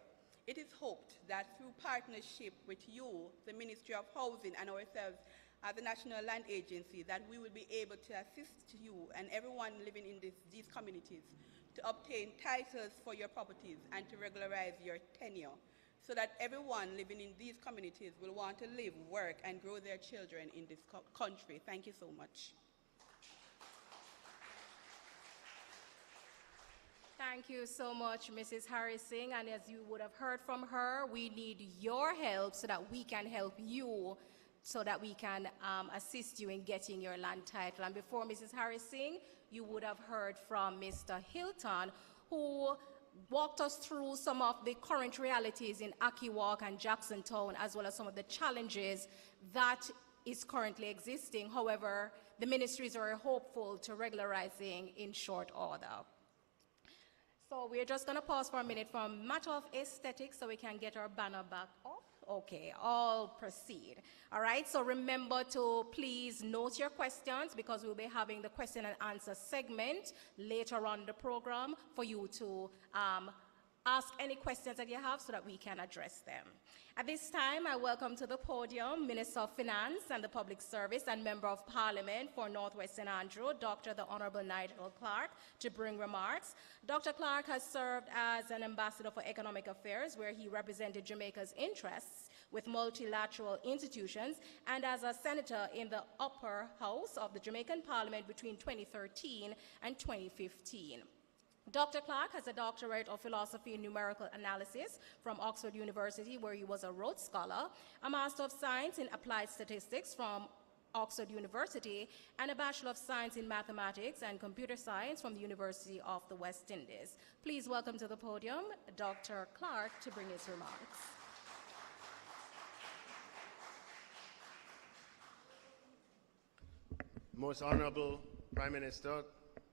It is hoped that through partnership with you, the Ministry of Housing, and ourselves as the National Land Agency, that we will be able to assist you and everyone living in these communities to obtain titles for your properties and to regularize your tenure so that everyone living in these communities will want to live, work, and grow their children in this country. Thank you so much. Thank you so much, Mrs. Harrison. And as you would have heard from her, we need your help so that we can help you, so that we can assist you in getting your land title. And before Mrs. Harrison, you would have heard from Mr. Hilton, who walked us through some of the current realities in Ackee Walk and Jacksontown, as well as some of the challenges that is currently existing. However, the ministries are hopeful to regularizing in short order. So we're just going to pause for a minute for a matter of aesthetics so we can get our banner back off. Okay, I'll proceed. All right, so remember to please note your questions, because we'll be having the question and answer segment later on in the program for you to ask any questions that you have so that we can address them. At this time, I welcome to the podium Minister of Finance and the Public Service and Member of Parliament for Northwest St. Andrew, Dr. the Honorable Nigel Clark, to bring remarks. Dr. Clark has served as an ambassador for economic affairs, where he represented Jamaica's interests with multilateral institutions, and as a senator in the upper house of the Jamaican Parliament between 2013 and 2015. Dr. Clark has a doctorate of philosophy and numerical analysis from Oxford University, where he was a Rhodes Scholar, a Master of Science in Applied Statistics from Oxford University, and a Bachelor of Science in Mathematics and Computer Science from the University of the West Indies. Please welcome to the podium Dr. Clark to bring his remarks. Most Honorable Prime Minister,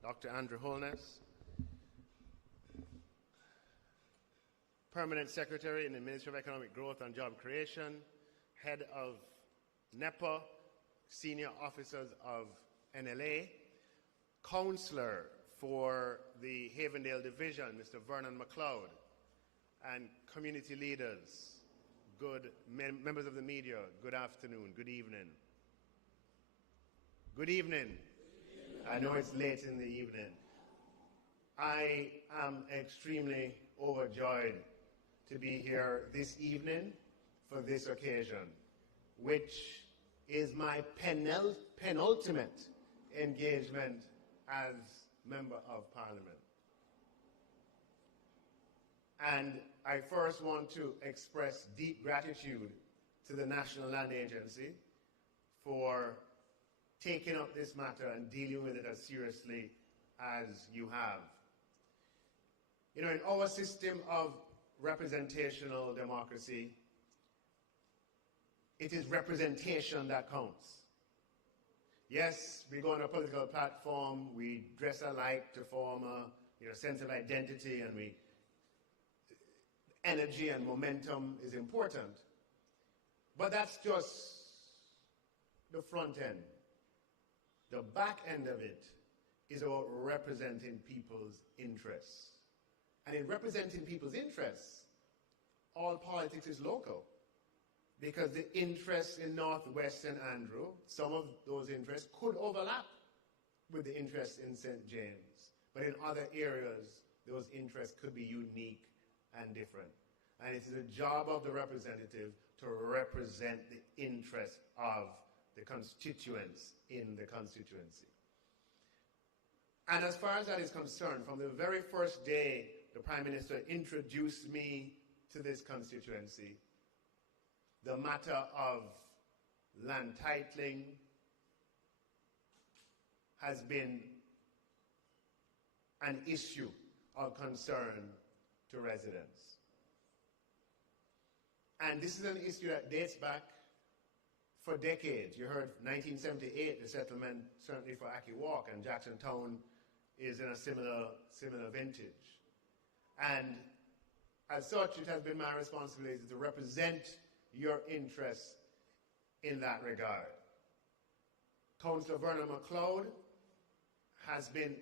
Dr. Andrew Holness, Permanent Secretary in the Ministry of Economic Growth and Job Creation, Head of NEPA, Senior Officers of NLA, Councillor for the Havendale Division, Mr. Vernon MacLeod, and community leaders, members of the media, good afternoon, good evening. Good evening. I know it's late in the evening. I am extremely overjoyed to be here this evening for this occasion, which is my penultimate engagement as Member of Parliament. And I first want to express deep gratitude to the National Land Agency for taking up this matter and dealing with it as seriously as you have. You know, in our system of representational democracy, it is representation that counts. Yes, we go on a political platform, we dress alike to form a sense of identity, and energy and momentum is important. But that's just the front end. The back end of it is about representing people's interests. And in representing people's interests, all politics is local. Because the interests in Northwest St. Andrew, some of those interests could overlap with the interests in St. James. But in other areas, those interests could be unique and different. And it is the job of the representative to represent the interests of the constituents in the constituency. And as far as that is concerned, from the very first day the Prime Minister introduced me to this constituency, the matter of land titling has been an issue of concern to residents. And this is an issue that dates back for decades. You heard 1978, the settlement certainly for Ackee Walk, and Jacksontown is in a similar vintage. And as such, it has been my responsibility to represent your interests in that regard. Councillor Vernon MacLeod has been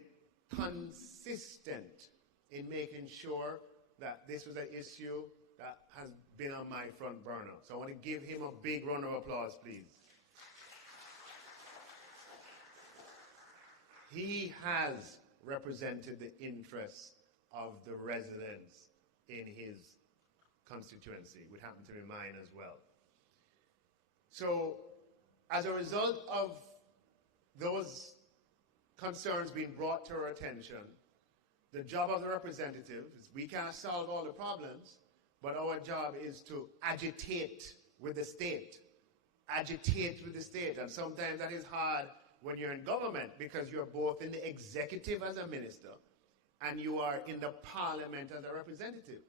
consistent in making sure that this was an issue that has been on my front burner. So I want to give him a big round of applause, please. He has represented the interests of the residents in his constituency, would happen to be mine as well. So, as a result of those concerns being brought to our attention, the job of the representative is we can't solve all the problems, but our job is to agitate with the state. Agitate with the state. And sometimes that is hard when you're in government because you're both in the executive as a minister and you are in the parliament as a representative.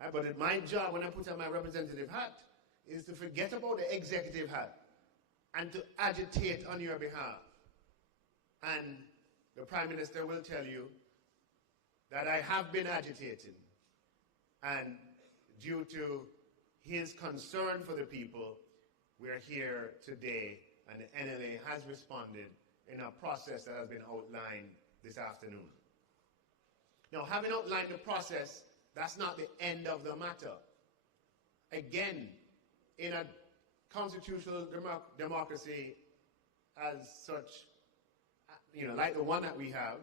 Right? But my job when I put on my representative hat is to forget about the executive hat and to agitate on your behalf. And the Prime Minister will tell you that I have been agitating, and due to his concern for the people, we're here today, and the NLA has responded in a process that has been outlined this afternoon. Now, having outlined the process, that's not the end of the matter. Again, in a constitutional democracy as such, like the one that we have,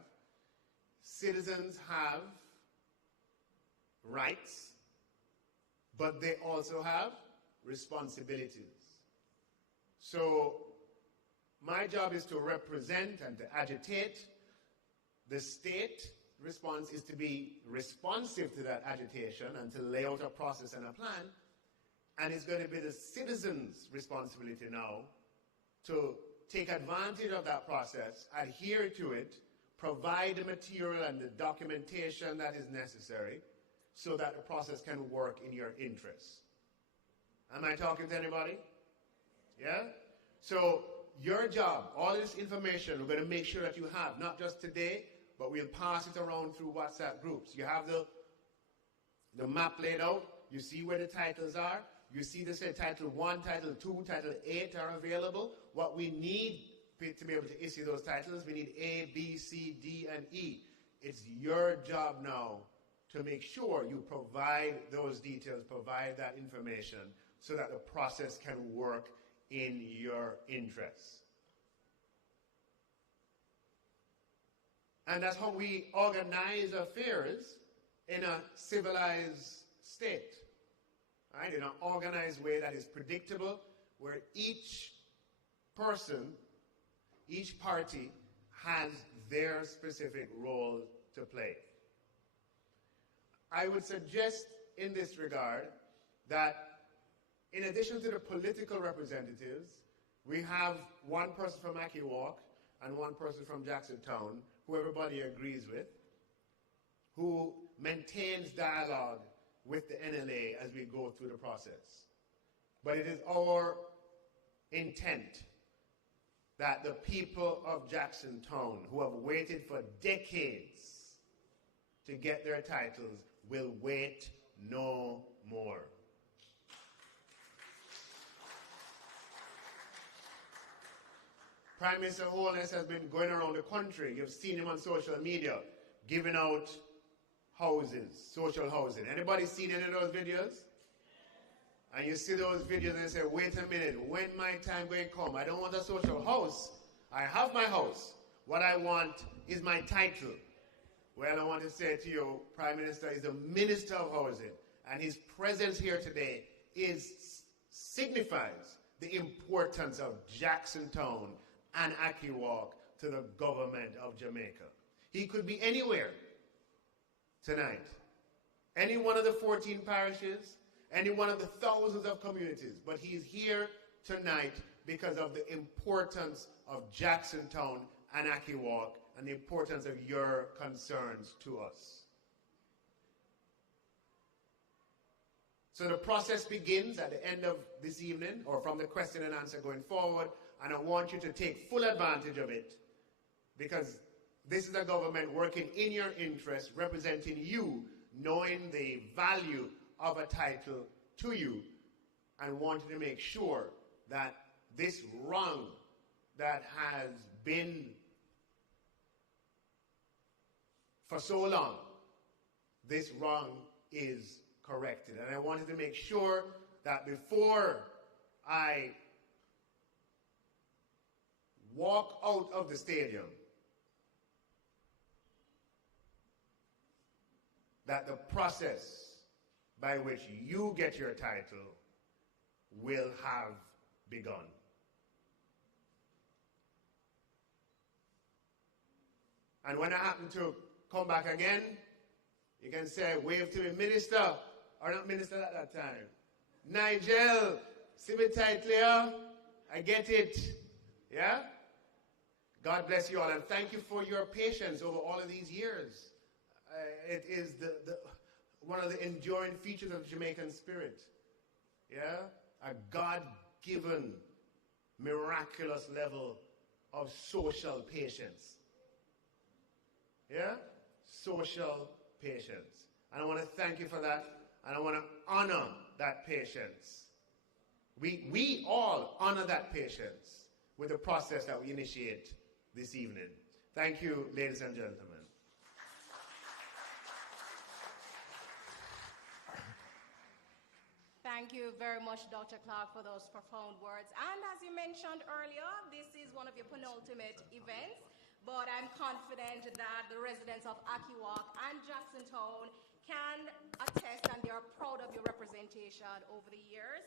citizens have rights, but they also have responsibilities. So my job is to represent and to agitate. The state response is to be responsive to that agitation and to lay out a process and a plan. And it's going to be the citizens' responsibility now to take advantage of that process, adhere to it, provide the material and the documentation that is necessary so that the process can work in your interests. Am I talking to anybody? Yeah? So your job, all this information, we're going to make sure that you have, not just today, but we'll pass it around through WhatsApp groups. You have the map laid out. You see where the titles are. You see this Title 1, Title 2, Title 8 are available. What we need to be able to issue those titles, we need A, B, C, D, and E. It's your job now to make sure you provide those details, provide that information, so that the process can work in your interests. And that's how we organize affairs in a civilized state. Right? In an organized way that is predictable, where each person, each party has their specific role to play. I would suggest in this regard that in addition to the political representatives, we have one person from Ackee and one person from Jackson Town, who everybody agrees with, who maintains dialogue with the NLA as we go through the process. But it is our intent that the people of Jackson Town, who have waited for decades to get their titles, will wait no more. Prime Minister Holness has been going around the country. You've seen him on social media, giving out houses, social housing. Anybody seen any of those videos? And you see those videos and you say, wait a minute, when my time going to come? I don't want a social house. I have my house. What I want is my title. Well, I want to say to you, Prime Minister is the Minister of Housing, and his presence here today signifies the importance of Jackson Town and Ackee to the government of Jamaica. He could be anywhere tonight. Any one of the 14 parishes, any one of the thousands of communities, but he's here tonight because of the importance of Jackson Town and Ackee and the importance of your concerns to us. So the process begins at the end of this evening, or from the question and answer going forward, and I want you to take full advantage of it, because this is a government working in your interest, representing you, knowing the value of a title to you, and wanting to make sure that this wrong that has been for so long, this wrong is corrected. And I wanted to make sure that before I walk out of the stadium, that the process by which you get your title will have begun. And when I happen to come back again, you can say, wave to me, minister, or not minister at that time. Nigel, see me tightly here. I get it. Yeah? God bless you all, and thank you for your patience over all of these years. It is one of the enduring features of the Jamaican spirit. Yeah? A God-given, miraculous level of social patience. Yeah? Social patience. And I want to thank you for that, and I want to honor that patience. We all honor that patience with the process that we initiate this evening. Thank you, ladies and gentlemen. Thank you very much, Dr. Clark, for those profound words. And as you mentioned earlier, this is one of your penultimate events, but I'm confident that the residents of Ackee and Jacksontown can attest, and they are proud of your representation over the years,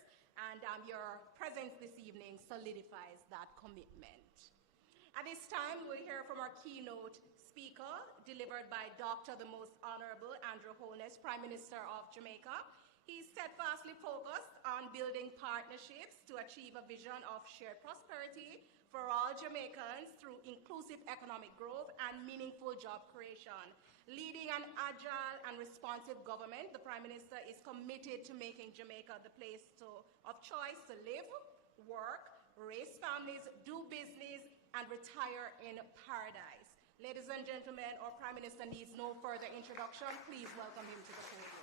and your presence this evening solidifies that commitment. At this time, we'll hear from our keynote speaker, delivered by Dr. the Most Honorable Andrew Holness, Prime Minister of Jamaica. He's steadfastly focused on building partnerships to achieve a vision of shared prosperity for all Jamaicans through inclusive economic growth and meaningful job creation. Leading an agile and responsive government, the Prime Minister is committed to making Jamaica the place of choice to live, work, raise families, do business, and retire in paradise. Ladies and gentlemen, our Prime Minister needs no further introduction. Please welcome him to the podium.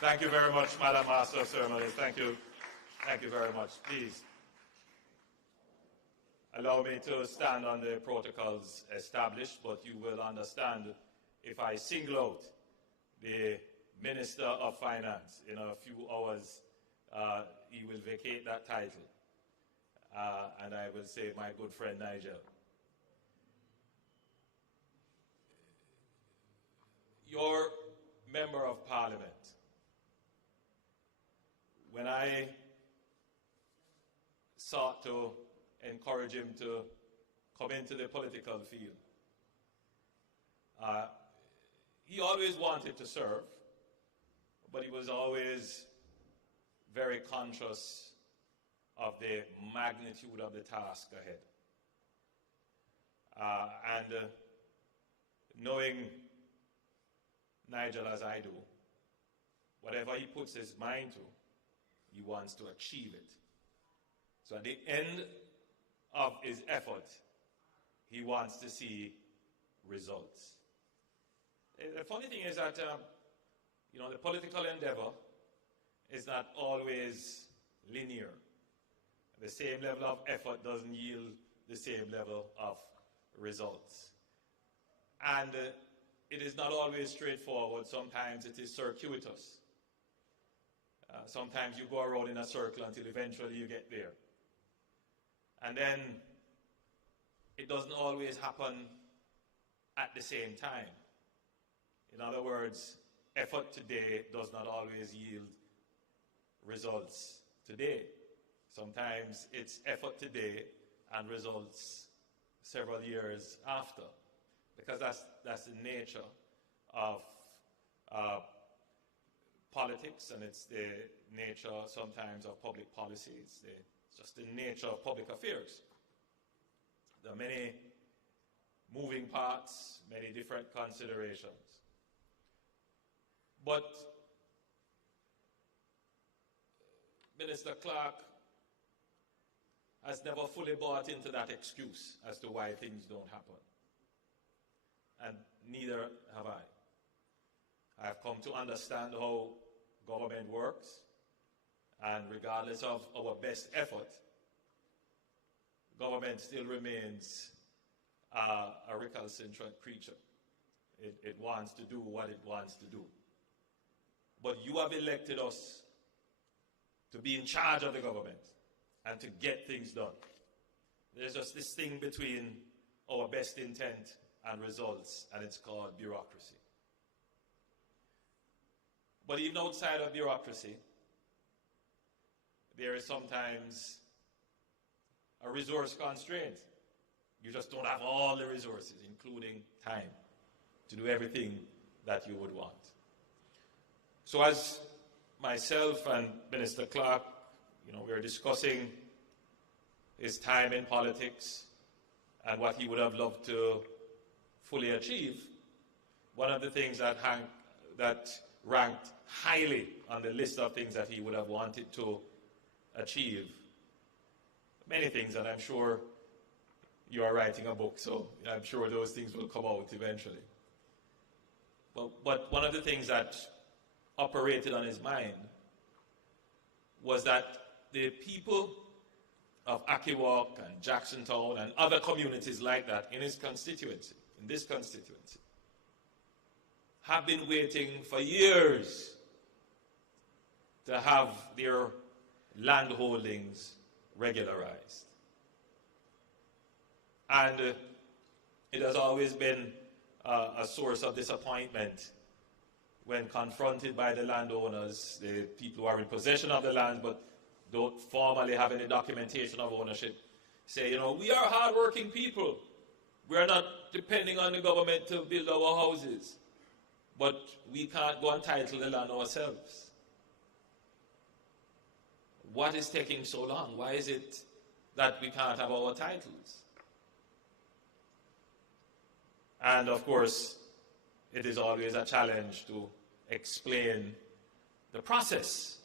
Thank you very much, Madam Master of Ceremonies. Thank you. Thank you very much. Please allow me to stand on the protocols established, but you will understand if I single out the Minister of Finance in a few hours, he will vacate that title. And I will say my good friend Nigel. Your Member of Parliament, when I sought to encourage him to come into the political field, he always wanted to serve, but he was always very conscious of the magnitude of the task ahead. And knowing Nigel as I do, whatever he puts his mind to, he wants to achieve it. So at the end of his effort, he wants to see results. The funny thing is that, the political endeavor is not always linear. The same level of effort doesn't yield the same level of results. And it is not always straightforward. Sometimes it is circuitous. Sometimes you go around in a circle until eventually you get there. And then it doesn't always happen at the same time. In other words, effort today does not always yield results today. Sometimes it's effort today and results several years after, because that's the nature of politics, and it's the nature sometimes of public policy. It's just the nature of public affairs. There are many moving parts, many different considerations. But Minister Clark has never fully bought into that excuse as to why things don't happen. And neither have I. I've come to understand how government works, and regardless of our best effort, government still remains a recalcitrant creature. It wants to do what it wants to do. But you have elected us to be in charge of the government and to get things done. There's just this thing between our best intent and results, and it's called bureaucracy. But even outside of bureaucracy, there is sometimes a resource constraint. You just don't have all the resources, including time, to do everything that you would want. So as myself and Minister Clark, we are discussing his time in politics and what he would have loved to fully achieve, one of the things that ranked highly on the list of things that he would have wanted to achieve, many things, and I'm sure you are writing a book, so I'm sure those things will come out eventually. But one of the things that operated on his mind was that the people of Ackee and Jacksontown and other communities like that in this constituency, have been waiting for years to have their land holdings regularized. And it has always been a source of disappointment when confronted by the landowners, the people who are in possession of the land but don't formally have any documentation of ownership, say, we are hardworking people. We are not depending on the government to build our houses, but we can't go and title the land ourselves. What is taking so long? Why is it that we can't have our titles? And of course, it is always a challenge to explain the process.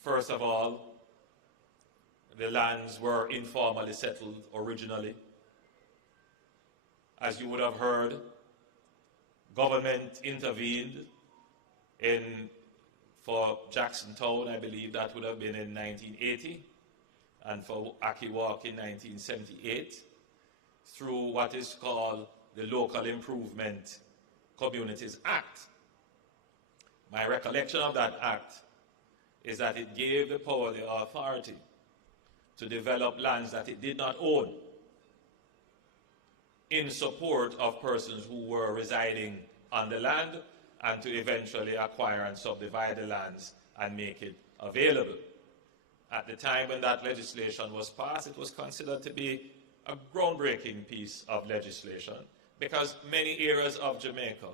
First of all, the lands were informally settled originally. As you would have heard, government intervened for Jacksontown, I believe that would have been in 1980, and for Ackee in 1978, through what is called the Local Improvement Communities Act. My recollection of that act is that it gave the power, the authority, to develop lands that it did not own in support of persons who were residing on the land, and to eventually acquire and subdivide the lands and make it available. At the time when that legislation was passed, it was considered to be a groundbreaking piece of legislation because many areas of Jamaica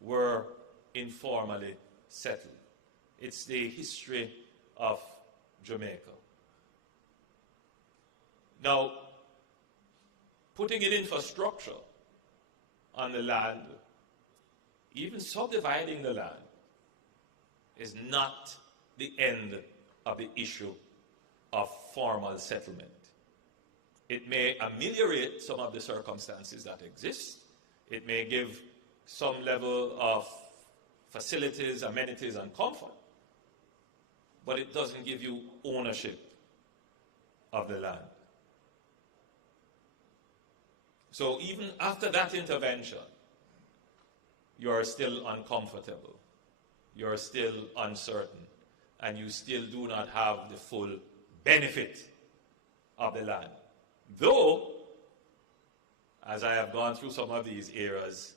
were informally settled. It's the history of Jamaica. Now, putting in infrastructure on the land, even subdividing the land, is not the end of the issue of formal settlement. It may ameliorate some of the circumstances that exist. It may give some level of facilities, amenities, and comfort, but it doesn't give you ownership of the land. So even after that intervention, you are still uncomfortable, you are still uncertain, and you still do not have the full benefit of the land. Though, as I have gone through some of these areas,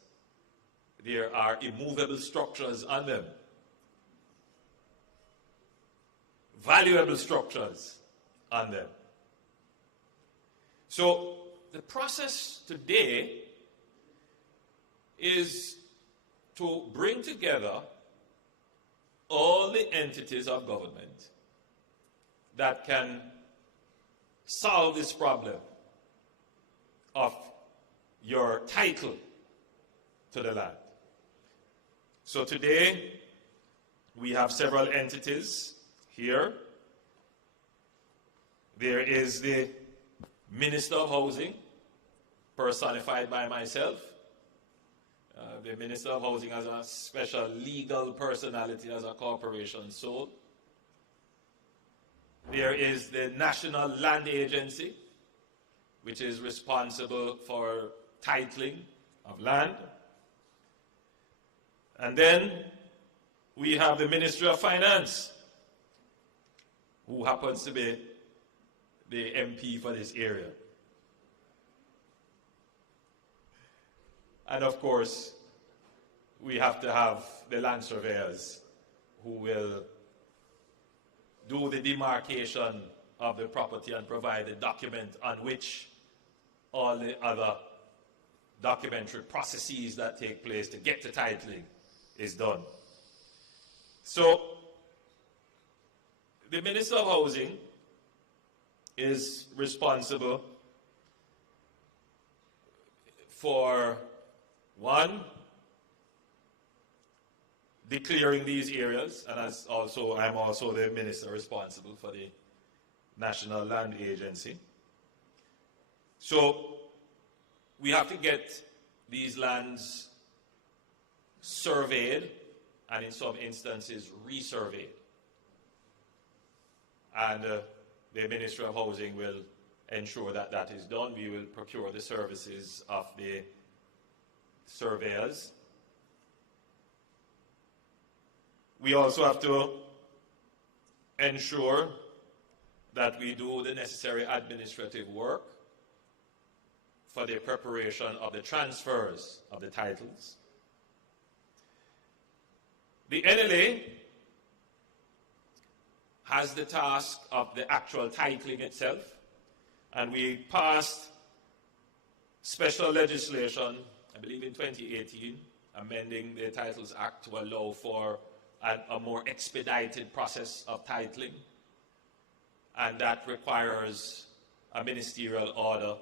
there are immovable structures on them, valuable structures on them. So the process today is to bring together all the entities of government that can solve this problem of your title to the land. So today, we have several entities here. There is the Minister of Housing, personified by myself. The Minister of Housing has a special legal personality as a corporation soul. There is the National Land Agency, which is responsible for titling of land. And then we have the Ministry of Finance, who happens to be the MP for this area. And of course, we have to have the land surveyors who will do the demarcation of the property and provide a document on which all the other documentary processes that take place to get the titling is done. So, the Minister of Housing is responsible for, one, declaring these areas, and I'm also the minister responsible for the National Land Agency. So we have to get these lands surveyed and in some instances resurveyed. And the Ministry of Housing will ensure that that is done. We will procure the services of the surveyors. We also have to ensure that we do the necessary administrative work for the preparation of the transfers of the titles. The NLA has the task of the actual titling itself, and we passed special legislation, I believe in 2018, amending the Titles Act to allow for a more expedited process of titling, and that requires a ministerial order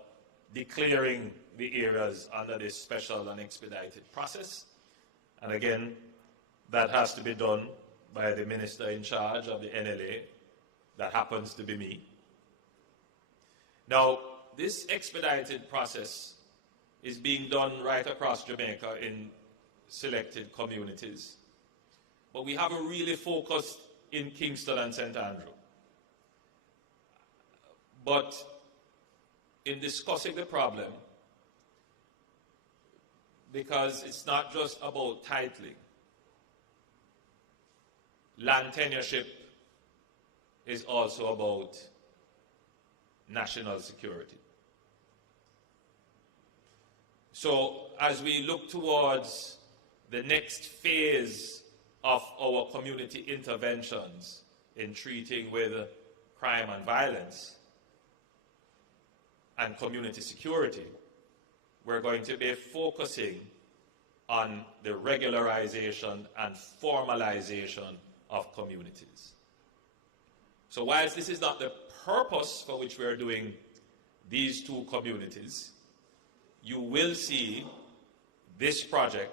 declaring the areas under this special and expedited process. And again, that has to be done by the minister in charge of the NLA. That happens to be me. Now, this expedited process is being done right across Jamaica in selected communities. But we have a really focused in Kingston and St. Andrew. But in discussing the problem, because it's not just about titling, land tenureship is also about national security. So as we look towards the next phase of our community interventions in treating with crime and violence and community security, we're going to be focusing on the regularization and formalization of communities. So whilst this is not the purpose for which we are doing these two communities, you will see this project,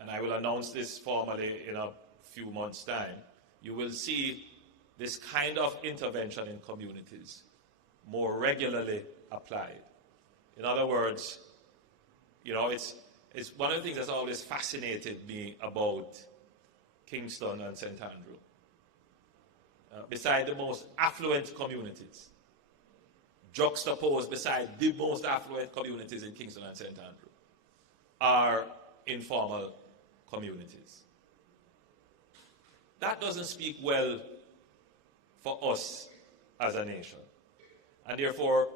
and I will announce this formally in a few months' time, you will see this kind of intervention in communities more regularly applied. In other words, it's one of the things that's always fascinated me about Kingston and St. Andrew. Beside the most affluent communities, juxtaposed beside the most affluent communities in Kingston and St. Andrew, are informal communities. That doesn't speak well for us as a nation. And therefore,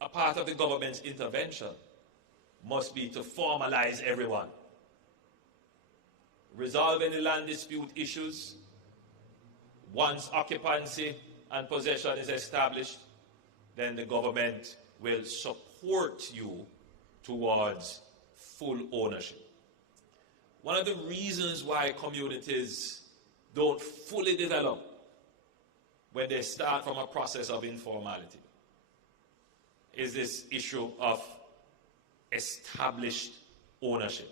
a part of the government's intervention must be to formalize everyone. Resolve any land dispute issues. Once occupancy and possession is established, then the government will support you towards full ownership. One of the reasons why communities don't fully develop when they start from a process of informality is this issue of established ownership.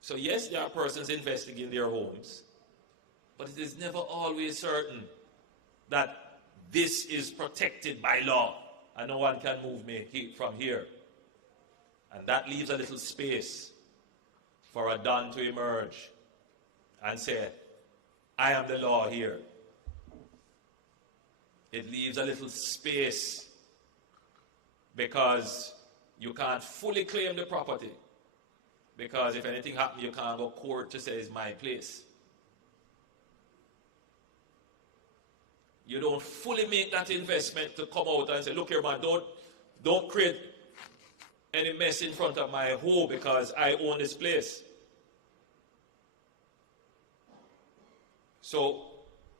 So yes, there are persons investing in their homes, but it is never always certain that this is protected by law and no one can move me from here. And that leaves a little space for a Don to emerge and say, I am the law here. It leaves a little space because you can't fully claim the property, because if anything happens, you can't go to court to say it's my place. You don't fully make that investment to come out and say, look here man, don't create any mess in front of my home because I own this place. So,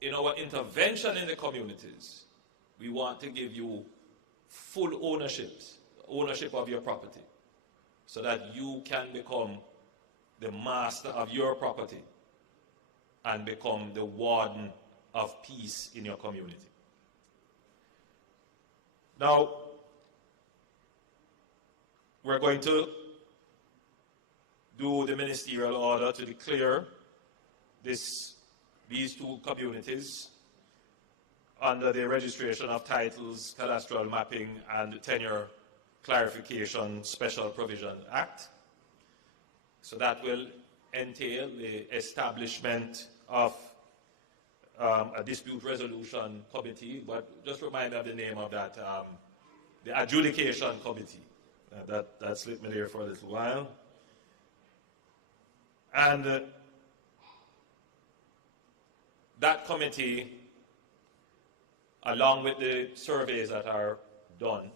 in our intervention in the communities, we want to give you full ownership of your property, so that you can become the master of your property and become the warden of peace in your community. Now, we're going to do the ministerial order to declare these two communities under the Registration of Titles, Cadastral Mapping, and Tenure Clarification Special Provision Act. So that will entail the establishment of a dispute resolution committee, but just remind me of the name of that, the adjudication committee. That slipped me there for a little while. And that committee, along with the surveys that are done,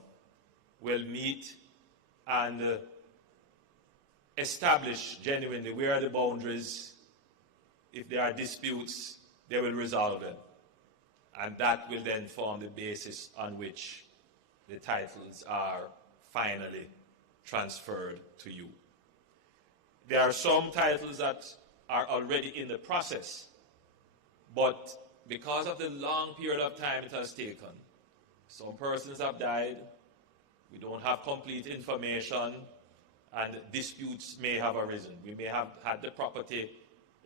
will meet and establish genuinely where are the boundaries. If there are disputes, they will resolve them. And that will then form the basis on which the titles are finally transferred to you. There are some titles that are already in the process, but because of the long period of time it has taken, some persons have died, we don't have complete information, and disputes may have arisen. We may have had the property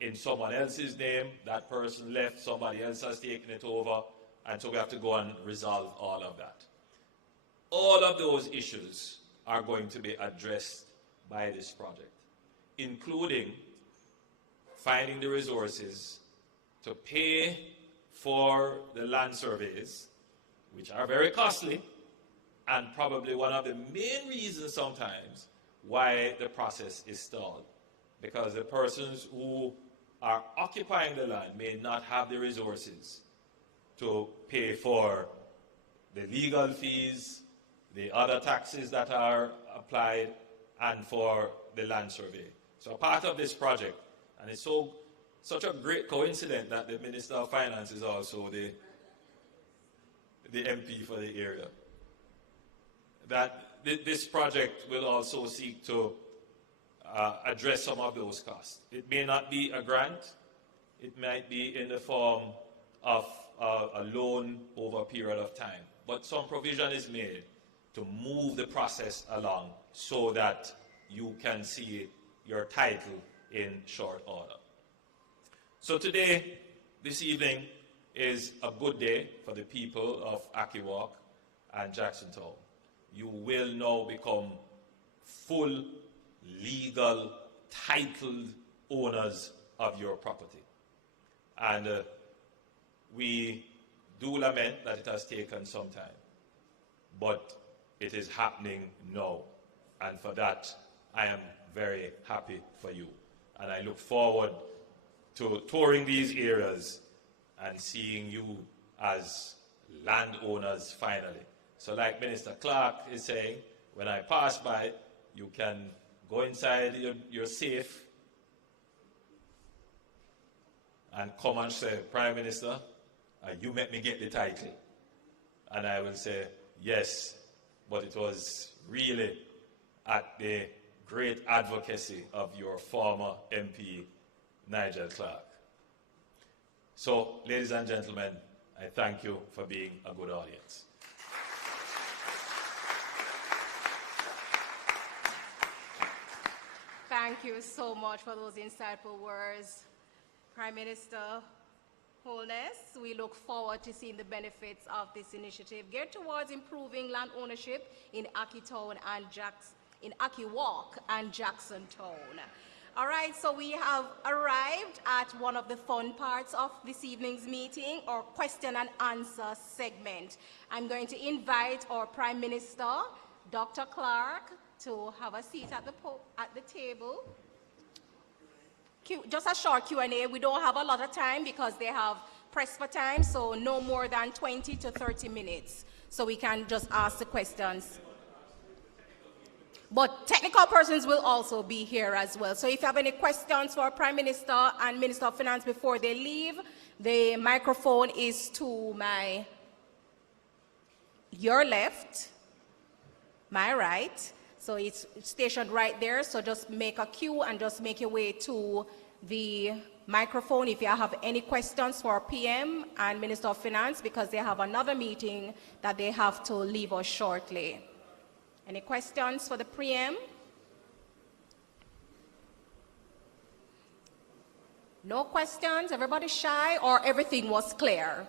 in someone else's name, that person left, somebody else has taken it over, and so we have to go and resolve all of that. All of those issues are going to be addressed by this project, including finding the resources to pay for the land surveys, which are very costly, and probably one of the main reasons sometimes why the process is stalled. Because the persons who are occupying the land may not have the resources to pay for the legal fees, the other taxes that are applied, and for the land survey. So part of this project, and it's such a great coincidence that the Minister of Finance is also the MP for the area, that this project will also seek to address some of those costs. It may not be a grant. It might be in the form of a loan over a period of time. But some provision is made to move the process along so that you can see your title in short order. So today, this evening, is a good day for the people of Ackee Walk and Jacksontown. You will now become full, legal, titled owners of your property. And we do lament that it has taken some time, but it is happening now. And for that, I am very happy for you. And I look forward to touring these areas and seeing you as landowners finally. So like Minister Clark is saying, when I pass by, you can go inside your safe and come and say, Prime Minister, you make me get the title. And I will say, yes, but it was really at the great advocacy of your former MP, Nigel Clark. So, ladies and gentlemen, I thank you for being a good audience. Thank you so much for those insightful words, Prime Minister Holness. We look forward to seeing the benefits of this initiative geared towards improving land ownership in Ackee Town and in Ackee Walk and Jacksontown. All right, so we have arrived at one of the fun parts of this evening's meeting, our question and answer segment. I'm going to invite our Prime Minister, Dr. Clark, to have a seat at the table. Just a short Q&A. We don't have a lot of time because they have pressed for time, so no more than 20 to 30 minutes. So we can just ask the questions. But technical persons will also be here as well. So if you have any questions for Prime Minister and Minister of Finance before they leave, the microphone is to your left, my right. So it's stationed right there. So just make a queue and just make your way to the microphone if you have any questions for PM and Minister of Finance, because they have another meeting that they have to leave us shortly. Any questions for the PM? No questions? Everybody shy, or everything was clear?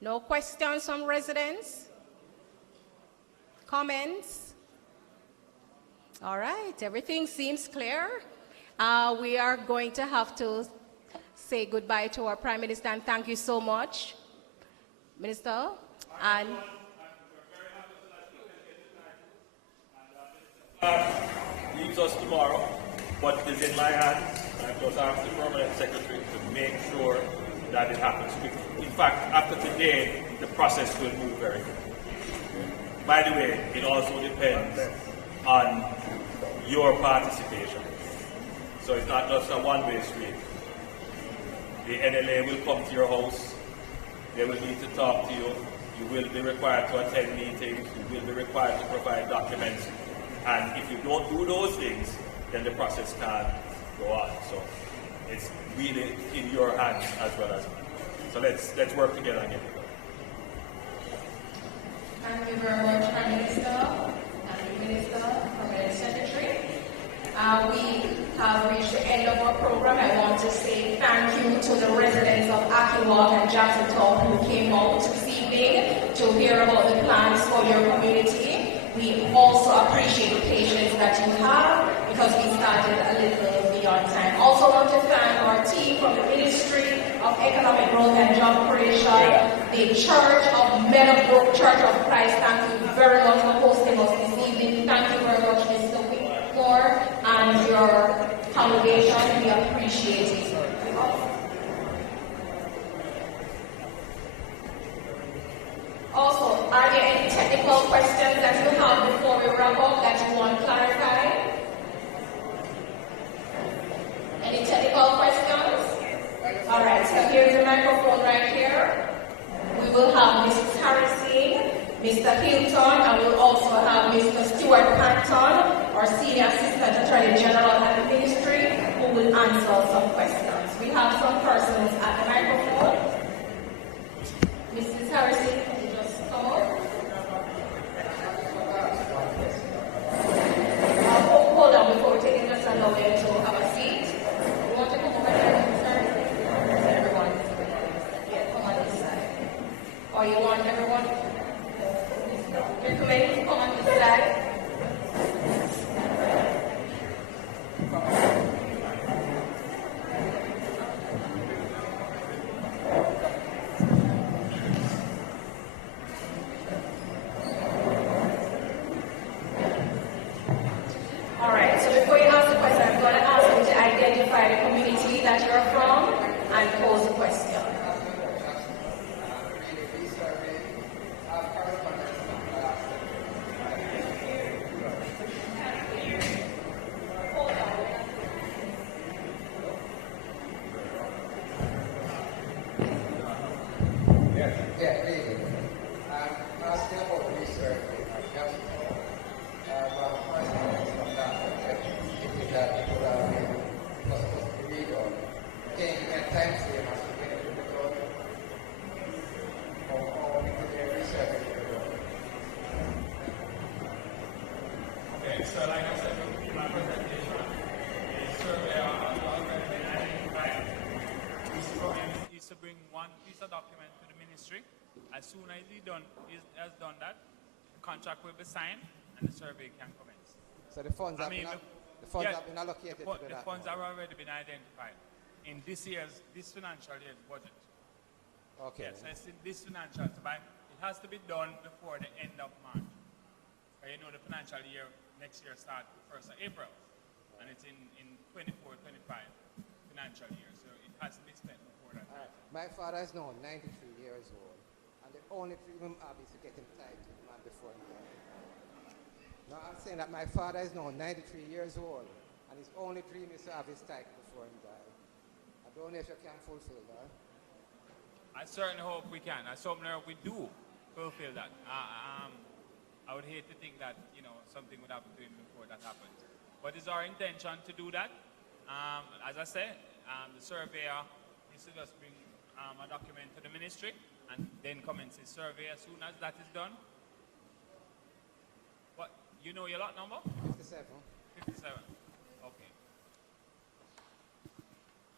No questions from residents? Comments? All right, everything seems clear. We are going to have to say goodbye to our Prime Minister, and thank you so much, Minister. And leaves us tomorrow, but it's in my hands. I just asked the Permanent Secretary to make sure that it happens quickly. In fact, after today, the process will move very quickly. By the way, it also depends on your participation. So it's not just a one-way street. The NLA will come to your house. They will need to talk to you. You will be required to attend meetings. You will be required to provide documents. And if you don't do those things, then the process can't go on. So it's really in your hands as well as mine. So let's work together and get it done. thank you very much, Prime Minister. Thank you, Minister, Permanent Secretary. We have reached the end of our program. I want to say thank you to the residents of Ackee and Jacksontown who came out this evening to hear about the plans for your community. We also appreciate the patience that you have because we started a little beyond time. Also want to thank our team from the Ministry of Economic Growth and Job Creation, the Church of Meadowbrook Church of Christ. Thank you very much for hosting us this evening. Thank you very much, Mr. Whitmore, and your congregation. We appreciate it. Also, are there any technical questions that you have before we wrap up that you want clarified? Any technical questions? All right, so here's the microphone right here. We will have Mrs. Harrison, Mr. Hilton, and we'll also have Mr. Stuart Panton, our Senior Assistant Attorney General at the Ministry, who will answer some questions. We have some persons at the microphone. Mrs. Harrison, can you just come up? Hold on, before we take it, just allow them to have a seat. You want to come over here, sir? Everyone. Yeah, come on this side. Or you want everyone? Gentlemen, come on this side. All right, so before you ask the question, I'm going to ask you to identify the community that you're from and pose the question. So like I said in my presentation, a survey already identified is to bring one piece of document to the ministry. As soon as he has done that, the contract will be signed and the survey can commence. So the funds have been allocated to that. The funds have already been identified in this financial year's budget. Okay. Yes, it's in this financial year. It has to be done before the end of March. You know, the financial year next year starts 1st of April, and it's in 24, 25. financial year, so it has to be spent before that time. My father is now 93 years old, and the only dream I have is to get him tied to the man before him died. Now I'm saying that my father is now 93 years old, and his only dream is to have his title before him died. I don't know if you can fulfill that. I certainly hope we can. I certainly hope we do fulfill that. I would hate to think that, you know, something would happen to him before that happens. But it's our intention to do that. As I said, the surveyor needs to just bring a document to the ministry and then commence his survey as soon as that is done. What, you know your lot number? 57. 57. Okay.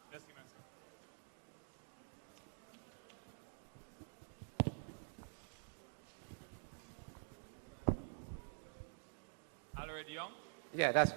Just give me a second. Already young? Yeah, that's